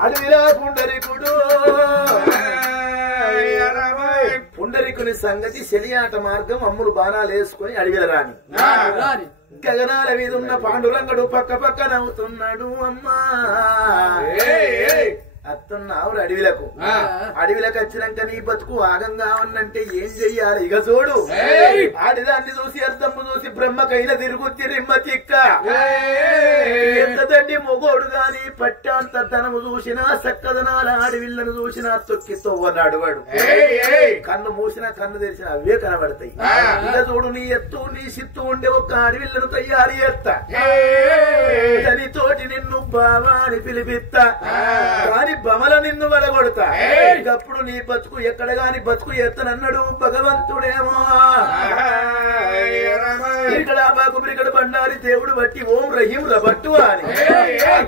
అడవిరా పుండరీకుడు పుండరీకుని సంగతి శలియాట మార్గం అమ్ములు బాణాలు వేసుకుని అడవిల రాని గగనాల మీద ఉన్న పాండురంగడు పక్క పక్క నవ్వుతున్నాడు అమ్మా అత్తున్నావు అడవిలకు వచ్చినాక నీ బతుకు ఆగంగా ఉన్నంటే ఏం చెయ్యాలి ఇక చూడు ఆడిదాన్ని చూసి అర్థము చూసి బ్రహ్మకైన తిరుగుతి రిమ్మ తిక్క ఎంతదండి మొగోడు గాని పట్టాంత ధనము చూసినా చక్కదనాల ఆడివిల్లను చూసినా తొక్కి తొవ్వనాడు వాడు కన్ను మూసినా కన్ను తెరిచిన అవే కనబడతాయి ఇక చూడు నీ ఎత్తు నీ సిత్తు ఉండే ఒక ఆడివిల్లను తయారు చేస్తా తోటి నిన్ను బావా అని పిలిపిస్తా కానీ బమల నిన్ను వడగొడతా అప్పుడు నీ బతుకు ఎక్కడ గాని బతుకు ఎత్తనన్నాడు భగవంతుడేమో ఇక్కడ బాకు బ్రిగడు బండారి దేవుడు బట్టి ఓం రహీం రబట్టు అని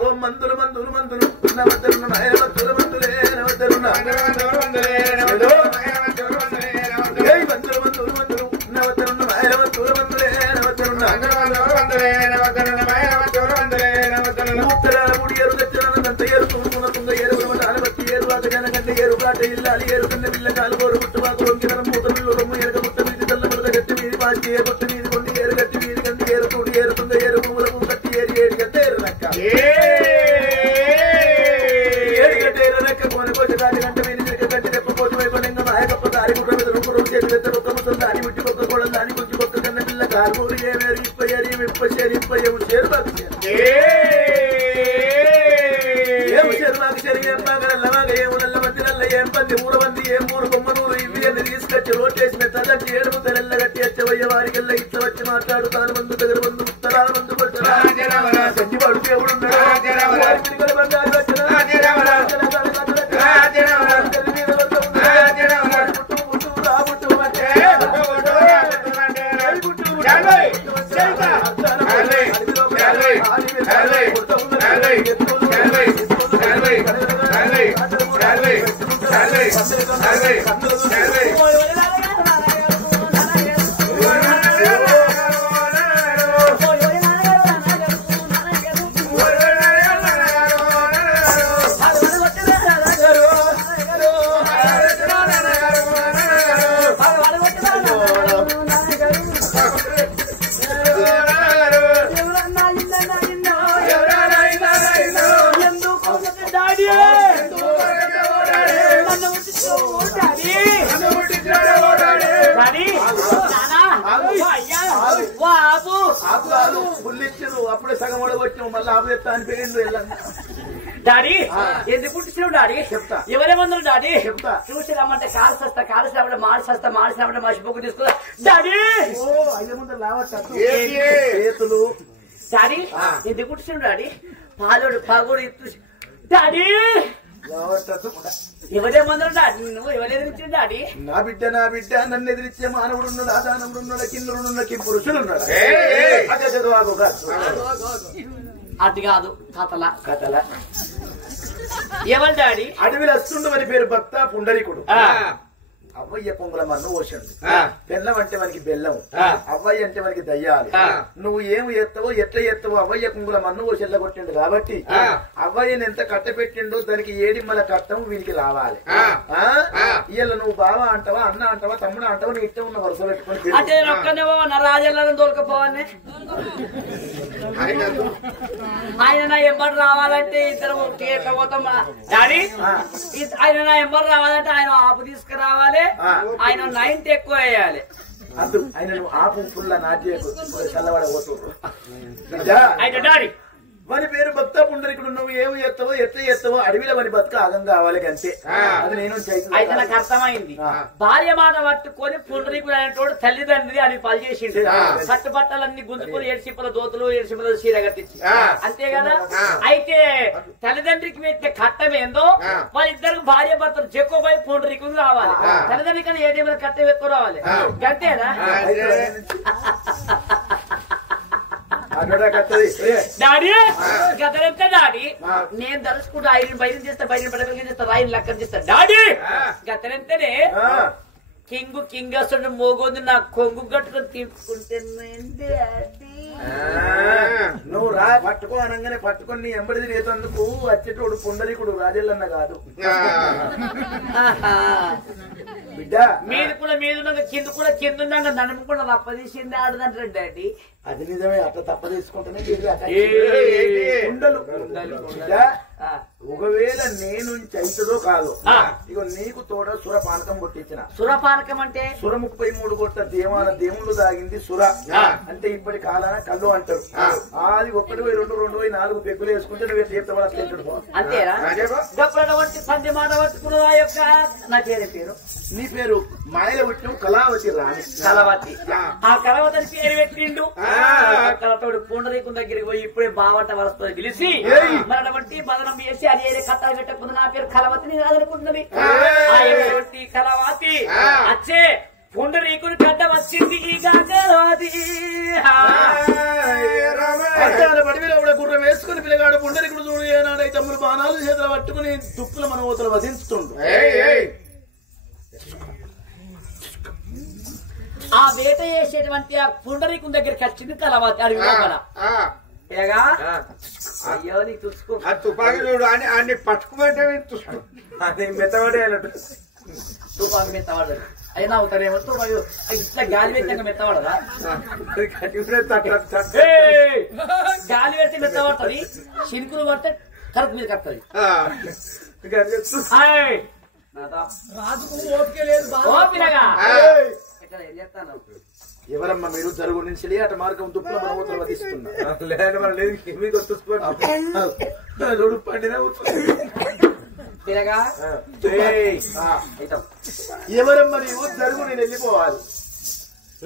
ఓం మందులు మందులు మందులు నవతరుణ మందులు మందులే నవతరుణ మందులు మందులు మందులు నవతరుణ మందులు మందులే నవతరుణ ఉత్తరాల ముడి ఎరు తెచ్చనంత ఎరు తుంగున తుంగ ఎరు బట్టి ఏరు జనగంటే ఏరు కాట ఇల్లాలి ఏరు కన్న పిల్ల కాలు గోరు గుట్టుబాకు రొంకిన మూత మిల్లు రొమ్ము ఎరగ ముట్ట మీది తెల్లముల గట్టి మీది పాచి ఏ గుట్ట మీది కొన్ని ఏరు గట్టి మీది గంటి ఏరు తూడి ఏరు తుంగ ఏరు పువ్వులకు కట్టి ఏరి ఏడు గంట ఏరు లెక్క ఏడు గంట ఏరు లెక్క కొనకొచ్చి దాని గంట మీది తిరిగి గంటి రెప్ప కోటి వైపు నింగ మాయకప్ప దారి గుట్ట మీద రొమ్ము రొమ్ము చేతి వెత్త రొక్క ముసం దాని ముట్టి ఒక్క కోళ్ళ దాని గుంచి ఒక్క కన్న పిల్ల కారు ఏమేరు ఇప్ప ఏరి ఇప్ప చేరి ఇప్ప ఏము చేరు బాకు ఊరబంది ఏం ఊరు బొమ్మనూరు ఇవి అని తీసుకొచ్చి రోడ్లేసి మెత్తగట్టి ఏడుపు తెల్ల గట్టి వచ్చవయ్య వారికెల్లా ఇట్లా వచ్చి మాట్లాడుతాను మందు దగ్గర మందు ఉత్తరాల మందు సంచి వాడు అప్పుడే సగం వచ్చిన మళ్ళీ ఆపు చెప్తా అని పేరు డాడీ ఎందుకు పుట్టించినావు డాడీ చెప్తా ఎవరేమన్నారు డాడీ చెప్తా చూసి రమ్మంటే కాలు సస్తా కాలు సాబడ మాడి సస్తా మాడి సాబడ మర్చిపోకు తీసుకురా డాడీ అయ్యే ముందు చేతులు డాడీ ఎందుకు పుట్టించినావు డాడీ పాలోడు పాగోడు డాడీ ఎవరేమన్నారు డాడీ నువ్వు ఎవరు ఎదిరించిన డాడీ నా బిడ్డ నన్ను ఎదిరించే మానవుడు ఉన్నాడు ఆదానవుడు ఉన్నాడు కిందరుడున్న పురుషులు ఉన్నాడు అది కాదు కథల ఎవరు డాడీ అడవిలో వస్తుండు అని పేరు భక్త పుండరీకుడు అవ్వయ్య పొంగుల మన్ను పోసాడు బెల్లం అంటే మనకి బెల్లం అవ్వయ్య అంటే మనకి దయ్యాలు నువ్వు ఏమి ఎత్తవో ఎట్లా ఎత్తవో అవ్వయ్య పొంగుల మన్ను పోసి ఎల్లగొట్టిండు కాబట్టి అవ్వయ్యని ఎంత కట్టపెట్టిండో దానికి ఏడిమ్మల కట్టం వీనికి రావాలి ఇవాళ నువ్వు బావ అంటావా అన్న అంటావా తమ్ముడు అంటావా నీ ఇష్టం ఉన్న వరుస పెట్టుకుని రాజల్లను తోలుకపోవాలి ఆయన నా ఎంబడి రావాలంటే ఇద్దరు పోతాం డాడీ ఆయన నా ఎంబడి రావాలంటే ఆయన ఆపు తీసుకురావాలి ఆయన 90 ఎక్కువ వేయాలి అదు ఆయన నువ్వు ఆపు ఫుల్ నాట్య చల్లబడబోతున్నారు ఆయన డాడీ వారి పేరు భక్త పుండరీకుడు నువ్వు ఏమి ఎత్తవో ఎత్తవో అడవిలో వారి బతుక ఆగం కావాలి అంతే అది నేను అయితే నాకు అర్థమైంది భార్య మాట పట్టుకొని పుండరీకుడు అనేటోడు తల్లిదండ్రి అని పని చేసిండు కట్టుబట్టలన్నీ గుంజుకొని ఏడ్చిపల దోతులు ఏడ్చిపల చీర కట్టించి అంతే కదా అయితే తల్లిదండ్రికి పెట్టే కట్టమేందో వాళ్ళిద్దరికి భార్య భర్తలు చెక్కుపోయి పుండరీకుడు రావాలి తల్లిదండ్రి కన్నా ఏదేమైనా కట్టం ఎక్కువ రావాలి అంతేనా డాడీ గతరెంత డాడీ నేను తలుసుకుంటూ ఆయన బయట చేస్తా బయట పడగలిగి చేస్తా రాయిని లెక్కన చేస్తా డాడీ గతరెంతనే కింగ్ అసలు మోగోంది నా కొంగు కట్టుకొని తీసుకుంటే నువ్వు రా పట్టుకో అనగానే పట్టుకొని నీ ఎంబడి తిరిగేందుకు వచ్చేటోడు పుండరీకుడు రాజేళ్ళన్న కాదు బిడ్డ. మీరు కూడా మీద కింద కూడా కింద ఉన్నాక నడుము కూడా రప్పదీసింది ఆడదంటారు డాడీ. అది నిజమే, అట్లా తప్ప తీసుకుంటేనే ఒకవేళ నేను అవుతుందో కాదు ఇగో నీకు తోడ సుర పానకం కొట్టించిన. సురపానకం అంటే సుర 33 కోట్ల దేవుళ్ళు దాగింది సుర అంటే ఇప్పటి కాలాన కళ్ళు అంటారు. అది 1, 2, 2, 4 పెగ్గులు వేసుకుంటే నువ్వు తీర్థవాడు. అంతేరా? సంధ్య మాట పట్టుకున్న ఆ యొక్క నా పేరు నీ పేరు మాయల పుట్టిన కళావతి రాణి. కళావతి. ఆ కళావతిని పేరు పెట్టిండు. కళతోడు పుండరీకుని దగ్గరికి పోయి ఇప్పుడే బావట వరస్తో పిలిచి మరటువంటి బదనం వేసి అది ఏదే కథలు పెట్టకుండా నా పేరు కళావతిని కాదనుకుంటున్నది. కళావతి వచ్చే పుండరీకుని గడ్డ వచ్చింది గుర్రం వేసుకుని పిల్లగాడు పుండరీకుడు చూడు ఏనాడై తమ్ముడు బాణాలు చేతులు పట్టుకుని దుప్పుల మనవతలు వధించుతుండు. ఆ వేట చేసేటువంటి ఆ పుండరీకుని దగ్గరికి వచ్చింది కళావతి అడవి లోపల. అయ్యో నీకు తుసుకో తుపాకి చూడు అని అన్ని పట్టుకోమంటే తుసుకో అది మెత్తబడే తుపాకి మెత్తవాడదు అయినా అవుతాడేమో. తుపాకి ఇట్లా గాలి పెట్టాక మెత్తవాడదా? గాలి పెడితే మెత్తబడుతుంది, చినుకులు పడితే కరెక్ట్ మీద కడుతుంది. రాజుకు ఓపిక లేదు. ఏం చేస్తాను? ఎవరమ్మా మీరు జరుగు నుంచి అటు మార్గం దుప్పుల మనవతలు వధిస్తున్నా. ఎవరమ్మా నీవు జరుగు నేను వెళ్ళిపోవాలి.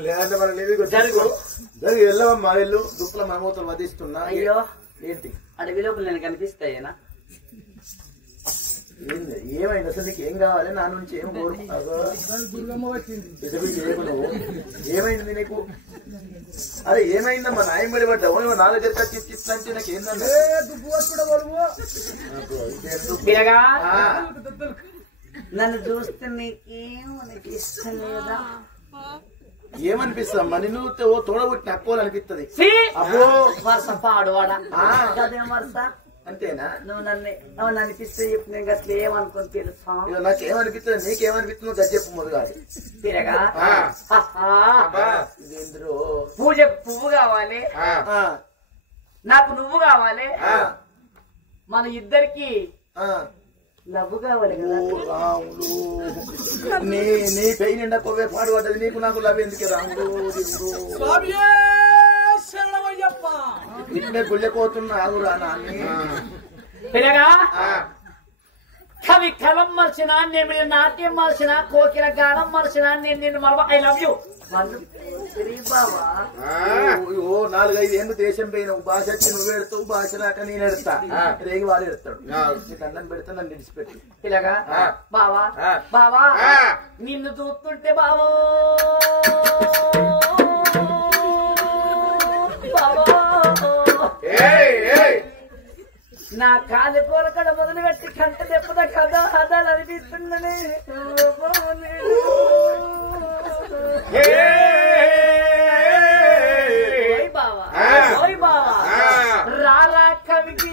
లేదంటే మన జరుగు జరుగు వెళ్ళవమ్మా వెళ్ళు దుప్పుల మనవతలు వధిస్తున్నా. అయ్యో ఏంటి అడవి లోపల నేను కనిపిస్తాయేనా? ఏమైంది అసలు నీకు ఏం కావాలి? నా నుంచి ఏం కోరుకున్నావు? ఏమైంది నీకు? అరే ఏమైందమ్మా? నాయమడి పడ్డావు నా దగ్గర ఇచ్చిస్తే నాకు ఏంటంటే నన్ను చూస్తే నీకేం ఇష్టం లేదా? ఏమనిపిస్తామ్మా? నిన్ను తోడబుట్టిన అక్కోవాలనిపిస్తుంది. అబ్బో వరుస పాడువాడా అదేం వరుస అంతేనా? నువ్వు నన్ను అనిపిస్తే చెప్పు. నేను అసలు ఏమనుకోని తెలుసా? నాకేమనిపిస్తుంది నీకేమనిపిస్తుందో గది చెప్పు మొదలు. తిరగా ఇదేంద్రో పూజ పువ్వు కావాలి, నాకు నువ్వు కావాలి, మన ఇద్దరికి లవ్వు కావాలి కదా. రాముడు నీ పై నిండా కొవ్వే పాడు పడ్డది, నీకు నాకు లవ్ ఎందుకే రాముడు? ఇట్లే గుళ్ళెపోతున్నా ఆగురా నాన్ని. పిల్లగా కవి కలం మర్చిన నేను నాట్యం మర్చిన కోకిల గానం మర్చిన నేను నిన్ను మరవ ఐ లవ్ యూ. ఓ 4-5 ఏళ్ళు దేశం పోయిన భాష వచ్చి నువ్వు ఎడతావు, భాష రాక నేను ఎడతా, రేగి వాడు ఎడతాడు. నీకు అన్నం పెడతా నన్ను విడిచిపెట్టి. పిల్లగా బావా బావా నిన్ను చూస్తుంటే బావో నా కాలి కోరకడ మొదలుపెట్టి కంట తెప్పద కథ హదాలు అనిపిస్తుందని బావా ఓయ్ బావా రారా కవికి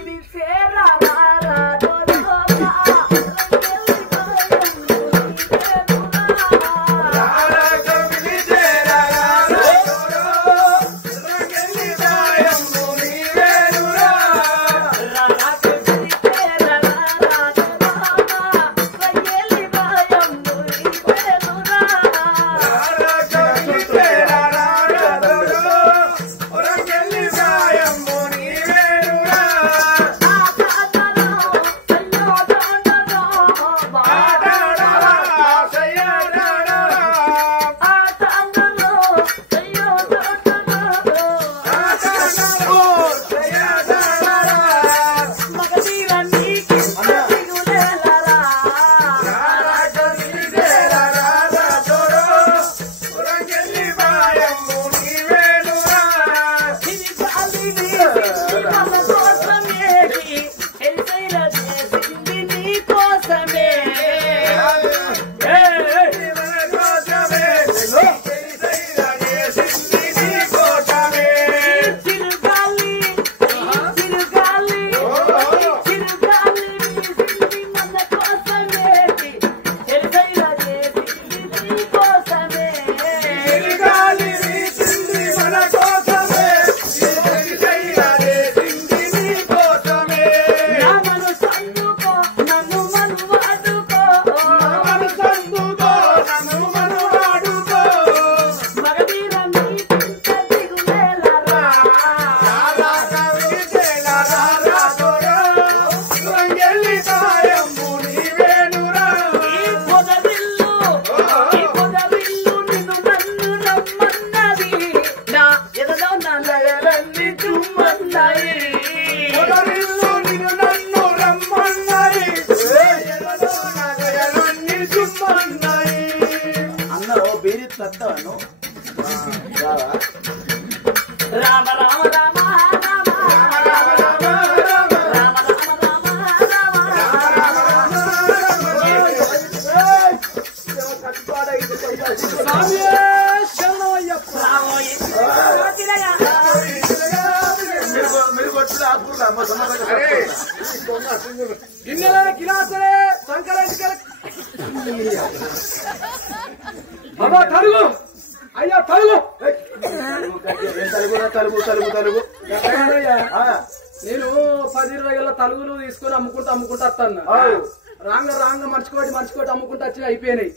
సత్తవను రావా రామ రామ రామ మీరు కొట్టుడు ఆకులు అమ్మ గిన్నెల గిలాసలే సంకరాంతి బాబా తలుగు అయ్యా తలుగు తలుగు తలుగు తలుగు నేను 10-20 ఏళ్ళ తలుగులు తీసుకొని అమ్ముకుంటా వస్తాను రాంగ మర్చుకోటి అమ్ముకుంటా వచ్చి అయిపోయినాయి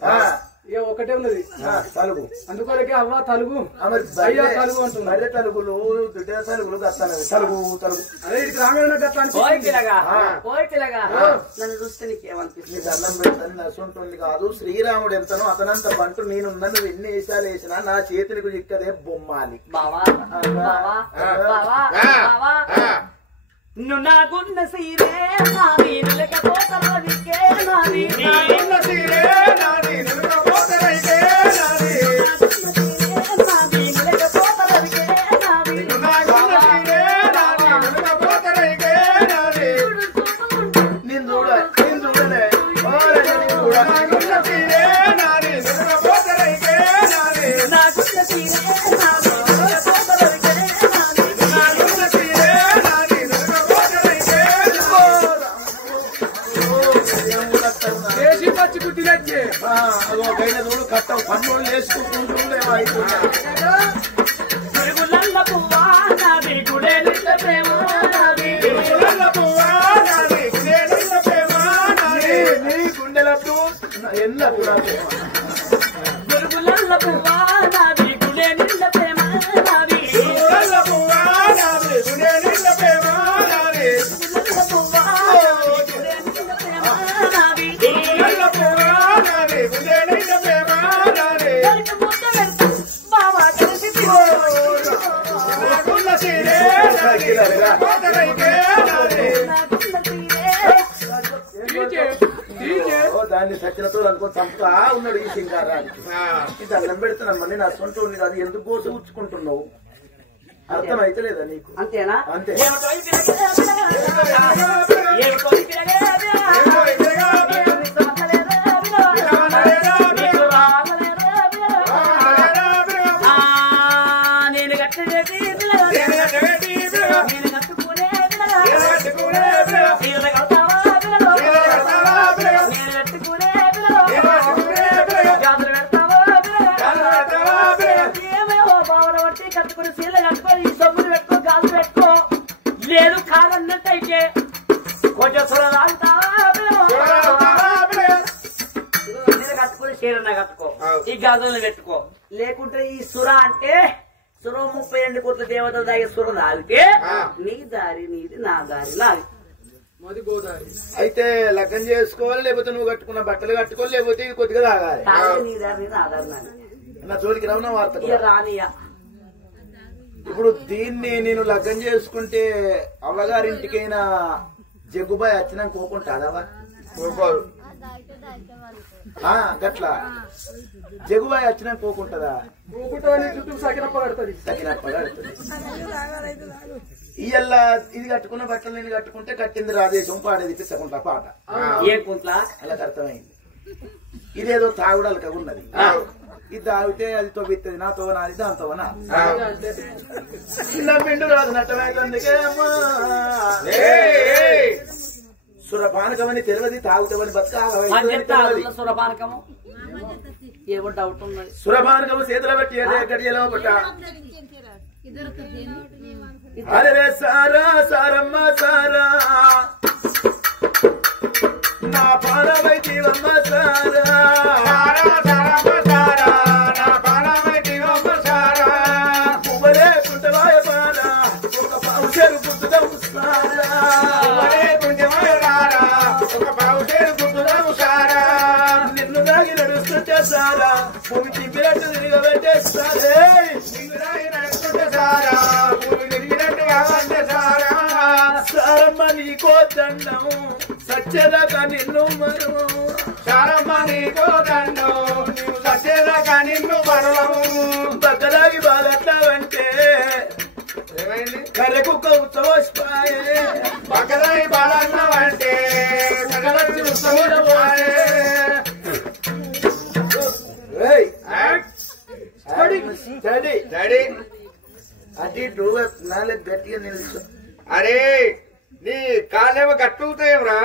ఇక ఒకటే ఉన్నది తలుగు అందుకోలేకే అవ్వ తలుగు అయ్యా తలుగు అంటున్నా అదే తలుగులు దుడ్డ తలుగులు గత్తాను తలుగు తలుగు అదే ఇటు రాంగ గట్లా నన్ను చూస్తే నీకేమనిపిస్తుంది నీ దండం పెడతాను నసుంటుంది కాదు శ్రీరాముడు ఎంతనో అతనంత బంటు నేనున్నా నువ్వు ఎన్ని వేషాలు వేసినా నా చేతులకు చిక్కదే బొమ్మాలి బావా బావా బావా బావా నువ్వు నాకున్న సీరే నాది నిలకపోతలదికే నాది నాకున్న సీరే నాది నిలకపోతలదికే నాది నాది నిలకపోతలదికే నాది నాకున్న సీరే నాది నిలకపోతలదికే నాది నేను చూడలే నాకున్న సీరే నాది నిలకపోతలదికే నాది నాకున్న సీరే నాది నిలకపోతలదికే నాది నాకున్న సీరే నాది దేశీ పచ్చి గుడ్డి తెచ్చి గైన చూడు కట్టం పన్నులు వేసుకుంటుండేమో అయిపోయింది గురుగులల్ల పువ్వా నాది గుడే నిండ ప్రేమ నాది గురుగులల్ల పువ్వా నాది గుడే నిండ ప్రేమ నాది నీ గుండెలకు ఎన్నకు నా ప్రేమ గురుగులల్ల పువ్వా నాది గుడే నిండ ప్రేమ నాది గురుగులల్ల పువ్వా నాది గుడే నిండ ప్రేమ నాది గురుగులల్ల పువ్వా గుడే నిండ ప్రేమ నాది గురుగులల్ల పువ్వా నాది గుడే నిండ ప్రేమ నాది కరికి ముద్ద వెంట బావా కలిసి నాకున్న సీరే నాది పోతరైకే నాది నాకున్న సీరే దాన్ని సచ్చినతో అనుకో చంపుతా ఉన్నాడు ఈ సింగారానికి ఈ దండం పెడుతున్నామని నా సొంత ఉంది కాదు ఎందుకు గోస ఉచ్చుకుంటున్నావు అర్థం అయితలేదా నీకు అంతేనా అంతే నేను కట్టేది నేను కట్టుకునే కట్టుకుని సీల కట్టుకొని ఈ సబ్బులు పెట్టుకో గాజు పెట్టుకో లేదు కాదన్నట్టయితే కొంచెం నేను కట్టుకుని చీరన్న కట్టుకో ఈ గాజులను పెట్టుకో లేకుంటే ఈ సుర అంటే సుర 32 కోట్ల దేవతలు దాగే సుర తాగితే నీ దారి నీది నా దారి నాది మది గోదావరి అయితే లగ్గం చేసుకోవాలి లేకపోతే నువ్వు కట్టుకున్న బట్టలు కట్టుకోవాలి లేకపోతే ఇది కొద్దిగా తాగాలి తాగి నీ దారి నీది నా దారి నాది నా జోలికి రావున వార్త ఇక రానియా ఇప్పుడు దీన్ని నేను లగ్గం చేసుకుంటే అవ్వగారింటికైనా జగ్గుబాయ్ వచ్చినాక కోకుంటాదవా గట్లా జగ్గుబాయ్ వచ్చినాక కోకుంటదా ఊకుంటే చుట్టూ సకినప్ప కడుతుంది ఇయ్యల్ల ఇది కట్టుకున్న బట్టలు నేను కట్టుకుంటే కట్టింది రాదేశం పాడేది పిచ్చకుంటా పాట ఏ కుంట్లా అలా అర్థమైంది ఇదేదో తాగుడాలక ఉన్నది ఇది తాగితే అది తొవ్విత్తది నాతో నాది దాంతో నా చిన్న పిండు రాదు నట్టమైతే సురపానకమని తెలియదు తాగుతామని బతక సురపానకము ఏమో డౌట్ ఉన్నది సురపానకము చేతుల పెట్టి గడియలో పట్ట అరే సారా సారమ్మ సారా నా పానమైతీవమ్మ సారా కుమరే కుంటవాయ పాన ఒక పావుసేరు గుర్తుదము సారా నిన్ను దాగి నడుస్తుంటే సారా భూమి తిప్పినట్టు తిరగబెట్టే సారే సారమ్మ నీకో దండం సత్యదాకా నిన్ను మరు సారమ్మ నీకో దండం నువ్వు సత్యదాకా నిన్ను మరో పక్కదారి బాలన్నవంటే సగలచ్చి ఉత్తమీద పోయే. స్టడీ డాడీ అటు ఇటు నాలుగు గట్టిగా నిలుచు. అరే నీ కాళ్ళేమో గట్టుతాయేమ్రా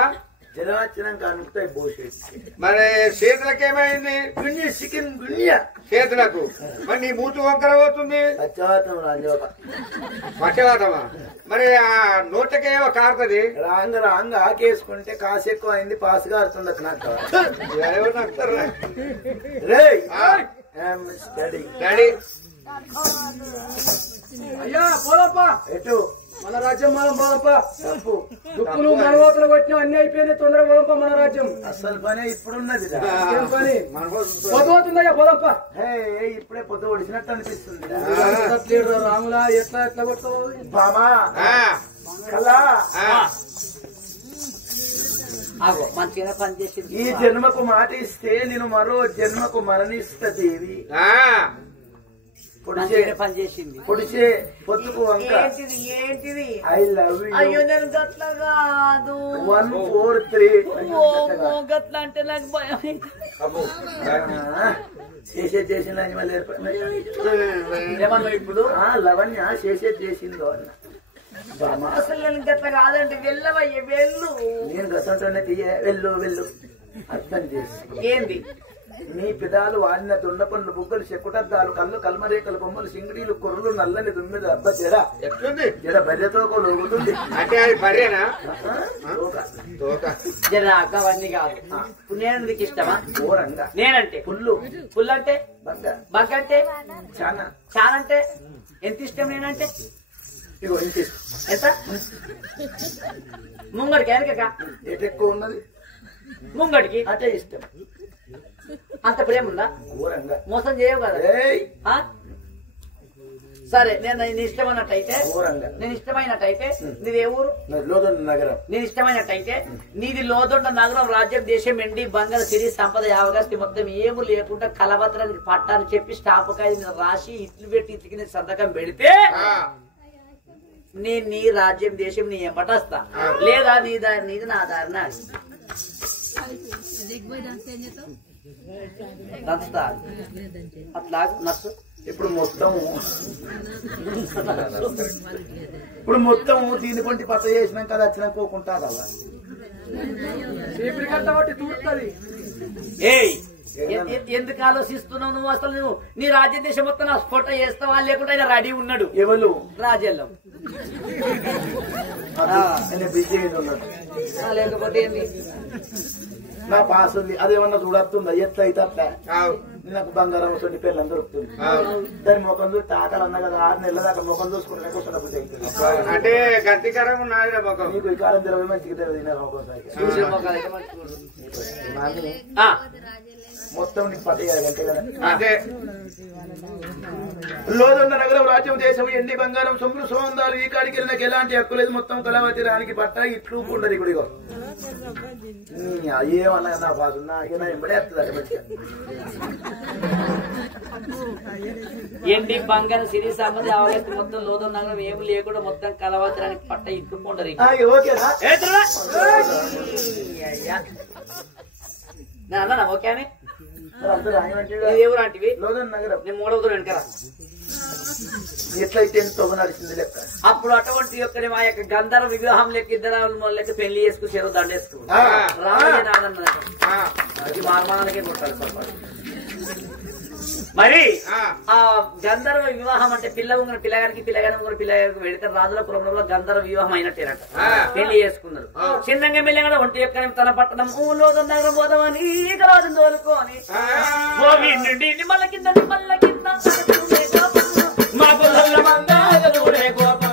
జనం వచ్చినాక అనుకుంటాయి పోసేసి మరి చేతులకేమైంది గుంజి చికెన్ గుంజ చేతులకు మరి నీ మూతి వంకర పోతుంది పచ్చవాతం రాజోప పక్షవాతమా మరి ఆ నోట్లకేమో కారుతుంది రాంగ రాంగ ఆకేసుకుంటే కాసు ఎక్కువ అయింది పాస్ గారుతుండదు నాకు రే స్టడీ డాడీ అయ్యా పోదప్పా ఎటు మన రాజ్యం మనం పోదప్పా తప్పు దుక్కులు మనవతలు కొట్టిన అన్ని అయిపోయినాయి తొందరగా పోదప్పా మన రాజ్యం అసలు పనే ఇప్పుడున్నది ఏం పని పొద్దుపోతుందయ్యా పోదప్పా ఇప్పుడే పొద్దు ఒడిచినట్టు అనిపిస్తుంది రాములా ఎట్లా ఎట్లా కొడతావు బామా కలా ఆగో మంచిగా పని చేసింది ఈ జన్మకు మాట ఇస్తే నేను మరో జన్మకు మరణిస్తా దేవి మంచిగా పని చేసింది పొడిచే పొద్దుకు వంక ఏంటిది ఏంటిది ఐ లవ్ అయ్యో యూ నేను గట్ల కాదు 1 4 3 ఓ గట్ల అంటే నాకు భయం చేసేది చేసింది అని మళ్ళీ ఏమన్నా ఇప్పుడు లవణ్య చేసేది చేసిందో అన్న బామా అసలు నేను గట్ల కాదండి వెళ్ళవయ్య వెళ్ళు నేను గతంతోనే తీయ వెళ్ళు వెళ్ళు అర్థం చేసి ఏంది నీ పిదాలు వాడిన దొండపండ్లు బుగ్గలు చెక్కుటద్దాలు కళ్ళు కల్మరేకలు బొమ్మలు సింగిడీలు కొర్రలు నల్లని దుమ్మిది అబ్బ జడ ఎట్లుంది జడ బర్రెతో లోగుతుంది అంటే అది బర్రెనా తోక జర నాకు అవన్నీ కాదు ఇప్పుడు నేనందుకు ఇష్టమా ఘోరంగా నేనంటే పుల్లు పుల్ అంటే బగ్గ బగ్ అంటే చాలా చానంటే ఎంత ఇష్టం నేనంటే ఇగో ఇంత ఎంత ముంగడికి వెనక ఎటు ఎక్కువ ఉన్నది ముంగడికి అటే ఇష్టం అంత ప్రేమ ఉందా ఘోరంగా మోసం చేయవు కదా ఏయ్ ఆ? సరే నేను ఇష్టమైనట్టయితే ఘోరంగా నేను ఇష్టమైనట్టయితే నీది ఏ ఊరు లోదన్ నగరం నేను ఇష్టమైనట్టయితే నీది లోదొండ నగరం రాజ్యం దేశం ఎండి బంగారు సిరి సంపద యావగస్తి మొత్తం ఏమీ లేకుండా కలవత్రానికి పట్టాన్ని చెప్పి స్టాప్ కాయ మీద రాసి ఇట్లు పెట్టి ఇట్లకి నేను సంతకం పెడితే నేను నీ రాజ్యం దేశం నీ ఎంపటస్తా లేదా నీ దారి నీది నా దారి నాది దంచుతా అట్లా నచ్చు ఇప్పుడు మొత్తం దీని కొంటి పచ్చ చేసినాక అది వచ్చినాక పోకుంటా కదా చీపురి కట్ట బట్టి తూడుతుంది ఏయ్ ఎందుకు ఆలోచిస్తున్నావు నువ్వు అసలు నువ్వు నీ రాజ్య దేశం మొత్తం నా ఫోటో చేస్తావా లేకుంటే ఆయన రెడీ ఉన్నాడు ఎవరు రాజ్యంలో బిజీ ఉన్నాడు లేకపోతే ఏంది నా పాస్ ఉంది అదేమన్నా చూడొస్తుందా ఎట్లా అయితే అట్లా నాకు బంగారం వస్తుంది పిల్లలు దొరుకుతుంది దాని ముఖం చూసి ఆకలి అన్నా కదా 6 నెలల దాకా ముఖం చూసుకుంటే కూర్చున్నప్పుడు అంటే గట్టికరం ఉన్నది ముఖం నీకు ఈ కాలం తెరవే మంచిగా తెలియదు ఒక్కోసారి చూసిన మొక్కలు అయితే మంచిగా ఆ, మొత్తం నీకు పట్ట చేయాలంటే కదా అంటే లోదన్న నగరం రాజ్యం దేశం ఎండి బంగారం సొమ్ములు సోందాలు ఈ కాడికి వెళ్ళినాక ఎలాంటి హక్కు లేదు మొత్తం కళావతి రానికి పట్ట ఇట్లు ఉండదు ఇగుడిగో ఏమన్నా నా బాధ నాకేనా ఎంబడే వస్తుంది మంచిగా ఎండి బంగారం సిరి సంపద అవగతి మొత్తం లోదొండ నగరం ఏమి లేకుండా మొత్తం కలవత్రానికి పట్ట ఇట్టుకుంటారు ఓకేనా అన్నా ఓకే అని అందరూ రాయమంటే ఎవరంటివి లోదన్న నగరం నేను మూడవదు వెనకరా ఎట్లయితే ఎంతో నడిచింది లెక్క అప్పుడు అటువంటి యొక్క మా యొక్క గంధర్వ వివాహం లెక్క ఇద్దరు లెక్క పెళ్లి చేసుకుని చెరువు దండేసుకు అది మార్మాలకే కొట్టాలి మరి ఆ గంధర్వ వివాహం అంటే పిల్ల ఉంగిన పిల్లగానికి పిల్లగాని ఉంగిన పిల్లగానికి వెళితే రాజుల పురంలో గంధర్వ వివాహం అయినట్టేనట పెళ్లి చేసుకున్నారు చిన్నంగా మెల్లగా ఒంటి యొక్క తన పట్టణం ఊళ్ళో నగరం పోదామని రాజుని తోలుకొని మళ్ళ కింద మళ్ళ కింద మా పొల్ల మందారే కోపం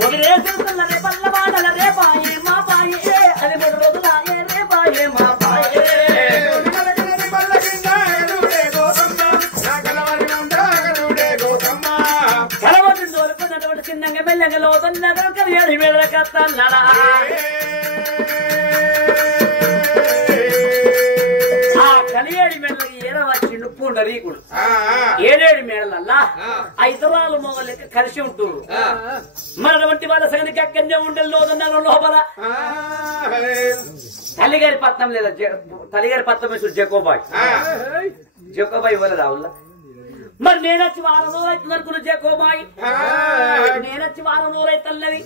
వదిలేసుకున్నది పల్లవాడల రేపాయే మా పాయే అది 3 రోజులాయే రేపాయే మా పాయే కలవటి దొరుకున్నటువంటి చిన్నగా మెల్లగా లోతున్నగా కలియాలి వెళ్ళకత్తన్నాడా ఆ కలియాడి మెల్లకి ఏరవచ్చిండు పుండరీకుడు 7 మేడలల్లా 5 రాళ్ళు మొగ లెక్క కలిసి ఉంటురు మనటువంటి వాళ్ళ సంగతికి అక్కడనే ఉండే లోతున్నారు లోపల తల్లిగారి పట్నం లేదా తల్లిగారి పట్నం జకోబాయ్ ఇవ్వలేదు రావుల్లా మరి నేనొచ్చి 4 రోజులు అవుతుంది అనుకున్న జకోబాయ్ నేనొచ్చి 4 రోజులు అవుతున్నది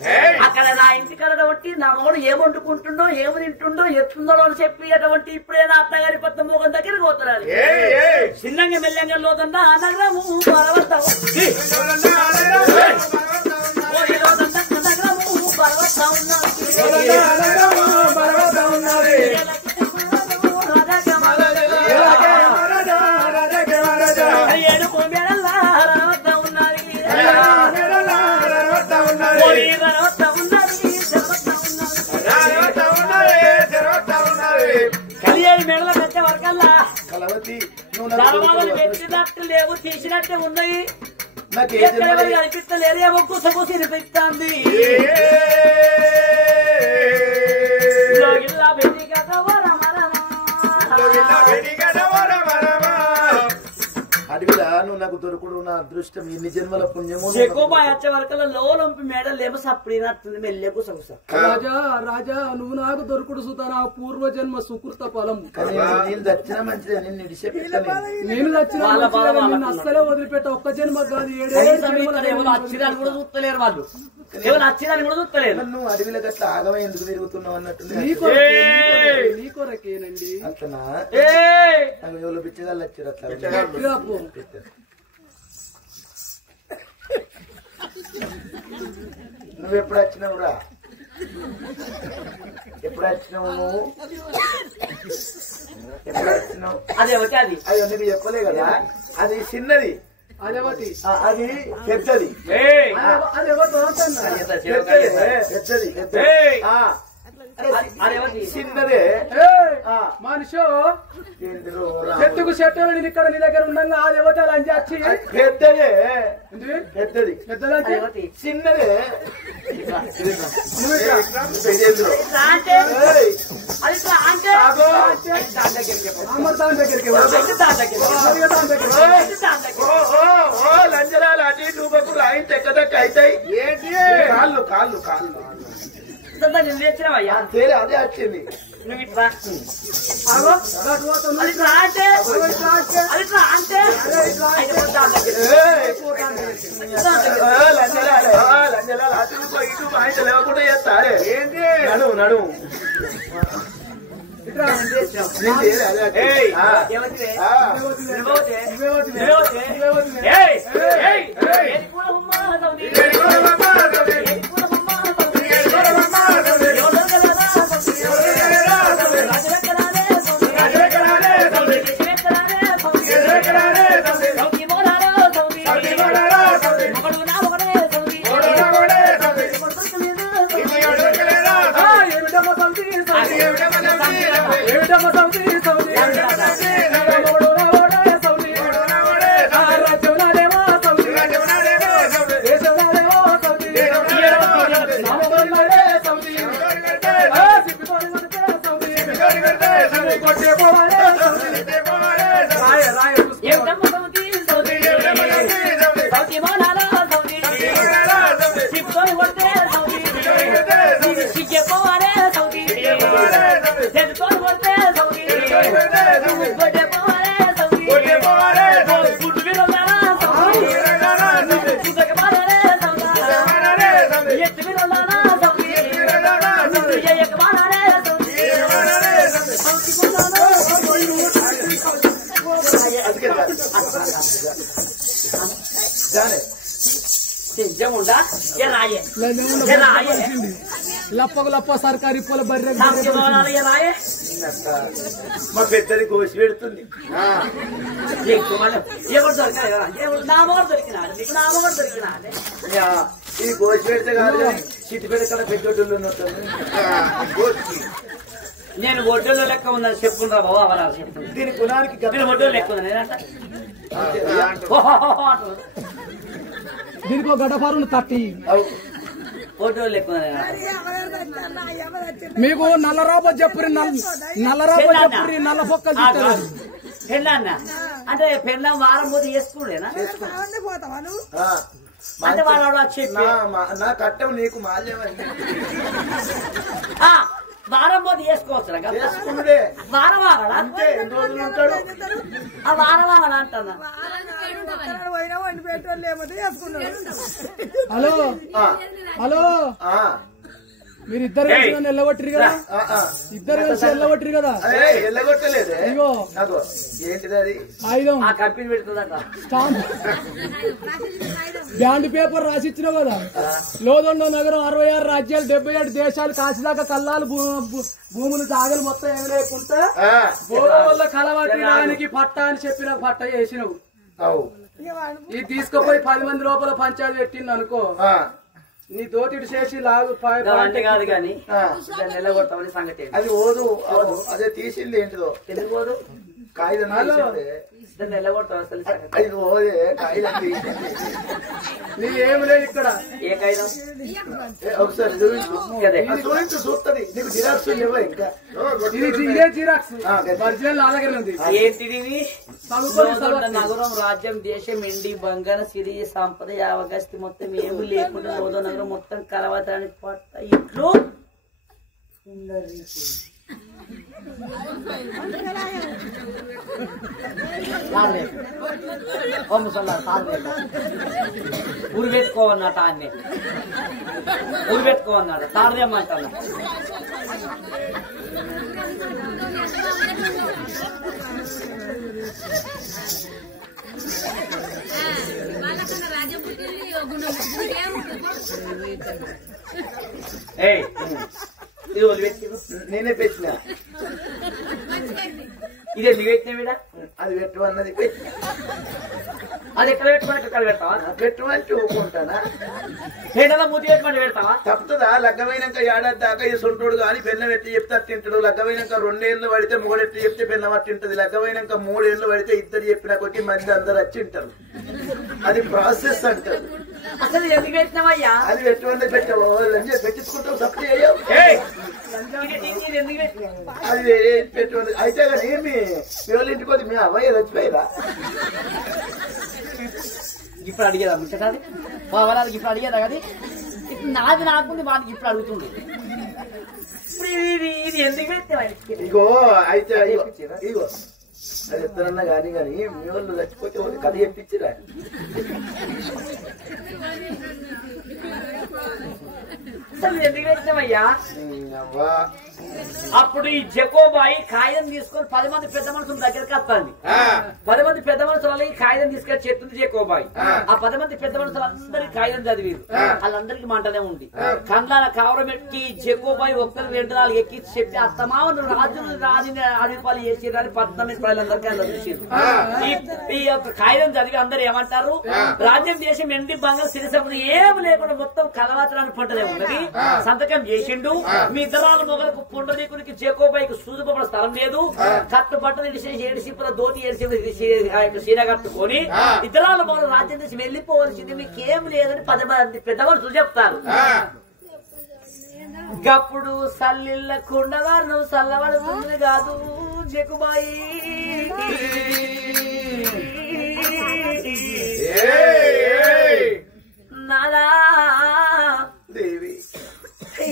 అక్కడ నా ఇంటికి అటువంటి నా మోడు ఏమంటుకుంటుండో ఏమి తింటుండో ఎట్లుందో అని చెప్పి అటువంటి ఇప్పుడే నా అత్తగారి పట్నం మోగం దగ్గరికి పోతున్నారు చిన్నంగా మెల్లంగా లోతన్నా నగరము పరవస్తావు కలియాడి మెడల వచ్చే వరకల్లా పెట్టినట్టు లేవు తీసినట్టే ఉన్నాయి ఎక్కడెవరికి అనిపిస్తలేదు ఏమో కుసకుసి వినిపిస్తుంది అడవిలా నువ్వు నాకు దొరుకుడు నా అదృష్టం ఎన్ని జన్మల పుణ్యము చెకోబాయ్ వచ్చే వరకల్లా లోలంపి మేడలు ఏమో సప్పుడినట్టుంది మెల్లె కుసకుస రాజా రాజా నువ్వు నాకు దొరుకుడు సుతా నా పూర్వజన్మ సుకృత ఫలం నేను దచ్చినా మంచిదే నేను నిడిచిపెట్టాను నేను దచ్చిన అస్సలే వదిలిపెట్ట ఒక్క జన్మ కాదు 7 ఎవరు అచ్చిరాలు కూడా చూస్తలేరు వాళ్ళు ఎవరు అచ్చిరాలు కూడా చూస్తలేరు నువ్వు అడవిలో గట్ల ఆగమే ఎందుకు తిరుగుతున్నావు అన్నట్టు నీ కొరకేనండి అంతనా నాకు ఎవరు పిచ్చగాళ్ళు వచ్చారు అట్లా నువ్వు ఎప్పుడు వచ్చినావురా ఎప్పుడు వచ్చినావు నువ్వు ఎప్పుడు వచ్చినావు అదే వచ్చి అది అది నీకు చెప్పలే కదా అది చిన్నది అదేవతి అది పెద్దది చిన్నదే మనిషో చెట్టుకు చెట్టు నేను ఇక్కడ నీ దగ్గర ఉండగా ఆ దేవతలు అని వచ్చి పెద్దదే పెద్దది పెద్దదంటే చిన్నదే లంజరాలు అటు రూపకు రాయి తెక్కదక్క అవుతాయి కాళ్ళు కాళ్ళు కాళ్ళు తెచ్చినవయ్యా తేలే అదే వచ్చింది నువ్వు ఇట్లా అది ఇట్లా అంటే అది ఇట్లా అంటే లంజరాలు అటు ఇటు ఆయన లేకుండా చేస్తారే నడువు నడువు లప్పకు లప్ప సర్కారీ పొల బర్రె వచ్చినక్క మా పెద్దది కోసి పెడుతుంది. ఎవరు దొరకాలి నా మొగడు దొరికినాడు నీకు నా మొగడు దొరికినాడే ఇది కోసి పెడితే కాదు చిట్టిపేట కడ పెద్దోళ్ళు ఉన్నట్టుంది. నేను ఒడ్డోళ్ళు లెక్క ఉందని చెప్పుకుంటా బాబు అవరాలు చెప్పుకుంటా దీని కులానికి నేను ఒడ్డోళ్ళు లెక్క ఉందని దీనికి ఒక గడపారును తట్టి ఒడ్డోళ్ళు లెక్క ఉందని మీకు నల్లరాబో చెప్పురి నల్లరాబో చెప్పురి నల్ల పొక్కలు తింటారు. పెళ్ళాన్న అంటే పెళ్ళం వారం పోతే చేసుకుండేనా అంటే వాడు చెప్పి నా కట్టం నీకు మాల్యమని వారం పోతే చేసుకోవచ్చు చేసుకుంటే వారం ఆగడా అంతే ఎన్ని రోజులు ఉంటాడు. ఆ వారం ఆగడా అంటున్నా హలో హలో మీరు ఇద్దరు కలిసి నన్ను వెళ్ళగొట్టిరు కదా ఇద్దరు కలిసి వెళ్ళగొట్టిరు కదా వెళ్ళగొట్టలేదే ఇగో నాకు ఏంటిది అది ఆయుధం ఆ కంపెనీ పెడుతుందట స్టాంప్ బ్యాండ్ పేపర్ రాసిచ్చినావు కదా లోదొండ నగరం 66 రాజ్యాలు 77 దేశాలు కాశీదాకా కల్లాలు భూములు జాగలు మొత్తం ఏమి లేకుంటే భూముల కలవడానికి పట్ట అని చెప్పిన పట్ట చేసినావు. ఇది తీసుకుపోయి 10 మంది లోపల పంచాయతీ పెట్టింది అనుకో నీ దోతిడి చేసి లాగు అంటే కాదు కానీ నిలబడతామని సంగతి అది ఓదు అదే తీసింది ఏంటిదో ఎందుకు పోదు కాగితం నిలబడతాం అసలు అది ఓదే కాగితం తీసింది. నీ ఏమి లేదు ఇక్కడ ఏ కాగితం ఒకసారి చూపించు చూస్తుంది నీకు జిరాక్స్ లేవా ఇంకా ఇదే జిరాక్స్ ఒరిజినల్ నా దగ్గర ఉంది. ఏంటిది నగరం రాజ్యం దేశం ఎండి బంగాన సిరి సంపద అవగస్తి మొత్తం ఏమి లేకుండా లోదో నగరం మొత్తం కలవతానికి పట్ట ఇట్లు ఊరు పెట్టుకోవన్నట అన్ని ఊరు పెట్టుకోవన్నాడు తారేమంటాను ఇది వదిలిపెట్టి నేనే పెట్టినా ఇది ఎందుకు పెట్టినా వీడ అది పెట్టు అన్నది పెట్టినా అది ఎక్కడ పెట్టుకోవాలి ఎక్కడ పెడతావా పెట్టుమని చూపుకుంటానా పేడల మూతి పెట్టుకొని పెడతావా తప్పుతుందా లగ్గమైనాక ఏడాది దాకా ఈ సొంటోడు కానీ బెల్లం ఎట్టి చెప్తే తింటాడు. లగ్గమైనాక 2 ఏళ్ళు పడితే 3 ఎట్టి చెప్తే బెల్లం అట్టింటది. లగ్గమైనాక 3 ఏళ్ళు పడితే ఇద్దరు చెప్పిన కొట్టి మంది అందరు వచ్చింటారు. అది ప్రాసెస్ అంటారు. అసలు ఎందుకు పెట్టినావయ్యా అది పెట్టుమని పెట్టావు పెట్టించుకుంటావు సప్లై అయ్యావు ఎందుకు పెట్టినా అది పెట్టుమని అయితే కానీ ఏమి పిల్లలు ఇంటికి పోతే మీ అబ్బాయి చచ్చిపోయిరా ఇప్పుడు అడిగేదా ముచ్చటాది వాళ్ళకి ఇప్పుడు అడిగేదా కదా ఇప్పుడు నాది నాకుంది వాళ్ళకి ఇప్పుడు అడుగుతుంది ఇది ఎందుకు పెట్టావా ఇగో అయితే ఇగో అది ఎత్తనన్నా కానీ మీ వాళ్ళు చచ్చిపోతే వాళ్ళు కథ చెప్పించిరా అసలు ఎందుకు పెట్టినావయ్యా అవ్వా అప్పుడు ఈ జకోబాయి కాగితం తీసుకొని 10 మంది పెద్ద మనుషుల దగ్గరికి వస్తుంది. 10 మంది పెద్ద మనుషులకి కాగితం తీసుకొని చెప్తుంది జకోబాయి. ఆ 10 మంది పెద్ద మనుషులందరికీ కాగితం చదివారు. వాళ్ళందరికీ మంటనే ఉంది. కండ్లాల కావరమెట్టి జకోబాయి ఒక్కరు 2 నాలుగు ఎక్కించి చెప్పి అత్తమాను రాజులు రాజుని అధిపాలు చేసిరని 19 ప్రజలందరికీ అలా చూసారు. ఈ యొక్క కాగితం చదివి అందరు ఏమంటారు రాజ్యం దేశం ఎండి బంగారు సిరి సంపద ఏమి లేకుండా మొత్తం కలవాతరాన్ని పంటలే ఉన్నది. సంతకం చేసిండు. మీ ఇద్దరాలు మొగలకు పుండరీకునికి జకోబాయికి సూదుపడ స్థలం లేదు. కట్టు బట్టలు ఇడిసేసి 7 సిప్పుల దోతి 7 చీర కట్టుకొని ఇద్దరాలు మొగలు రాజ్యం దేశం వెళ్ళిపోవలసింది మీకేం లేదని 10 మంది పెద్ద మనుషులు చెప్తారు. గప్పుడు సల్లిళ్ళ కుండవారు సల్లవడుతుంది కాదు జకుబాయి నాదా దేవి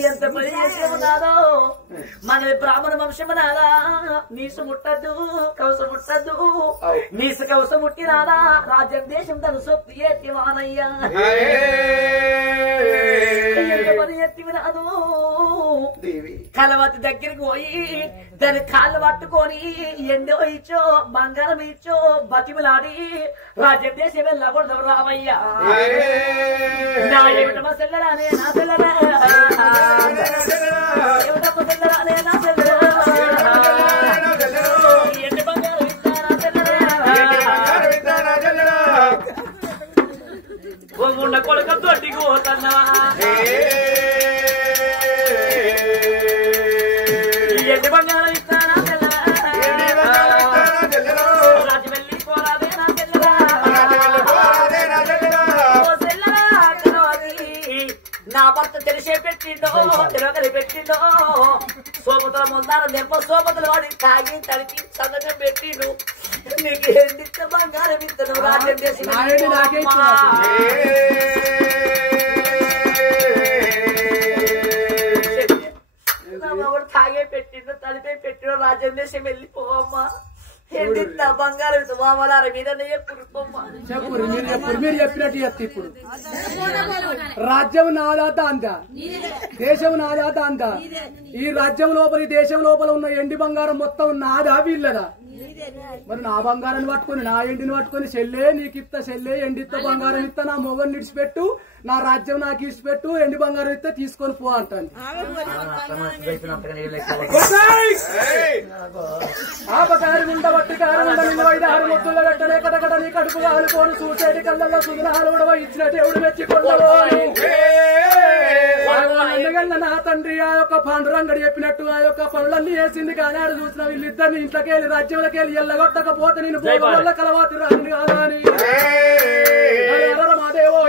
ఎంత పని చేసేము నాదో మనది బ్రాహ్మణ వంశము నాదా నీసు ముట్టద్దు కవస ముట్టద్దు నీసు కవస ముట్టి నాదా రాజ్యం దేశం తన సొత్తు ఎత్తి వానయ్యా పని ఎత్తి రాదు కలవతి దగ్గరికి పోయి దాని కాళ్ళు పట్టుకొని ఎండో ఇచ్చో బంగారం ఇచ్చో బతిమలాడి రాజ్యం దేశం వెళ్ళకూడదు రావయ్యా నా ఏమిటమా సెల్లరానే నా సెల్లరా ఏమిటమ్మ సెల్లరానే నా సెల్లరా మొదలు దెబ్బ సోపతులు వాడి తాగి తడికి సందకం పెట్టిను నీకు ఎండిస్తే బంగారం ఇస్తాను రాజ్యం చేసి తాగే పెట్టిండు తడిపే పెట్టిన రాజ్యం దేశం వెళ్ళిపోవమ్మా ఎండిస్తా బంగారం ఇస్తా మామలార మీద చెప్పు మీరు చెప్పినట్టు చెప్తే ఇప్పుడు రాజ్యం నాదాత అంత దేశం నాదాత అంత ఈ రాజ్యం లోపల ఈ దేశం లోపల ఉన్న ఎండి బంగారం మొత్తం నాదా వీళ్ళదా మరి నా బంగారాన్ని పట్టుకుని నా ఎండిని పట్టుకుని చెల్లే నీకు ఇస్తా చెల్లే ఎండిస్తా బంగారం ఇస్తా నా మొగని ఇడిచిపెట్టు నా రాజ్యం నాకు ఇడిచిపెట్టు ఎండి బంగారం ఇస్తే తీసుకొని పో అంటాను ఆపకారి ఉండ బట్టి కారు ఉండ నిన్న 5-6 ముద్దుల గట్టనే కటకట నీ కడుపు ఆడుకోను చూసేటి కళ్ళల్లో సుధనాలు కూడా ఇచ్చిన దేవుడు మెచ్చికొండవాడు నా తండ్రి ఆ యొక్క పాండురంగడి చెప్పినట్టు ఆ యొక్క పనులన్నీ వేసింది కానీ ఆడు చూసిన వీళ్ళిద్దరిని ఇంట్లోకి వెళ్ళి రాజ్యంలోకి వెళ్ళి ఎల్లగొట్టకపోతే నేను భోగం వల్ల కలవాతి రాని కాదా అని మాదేవో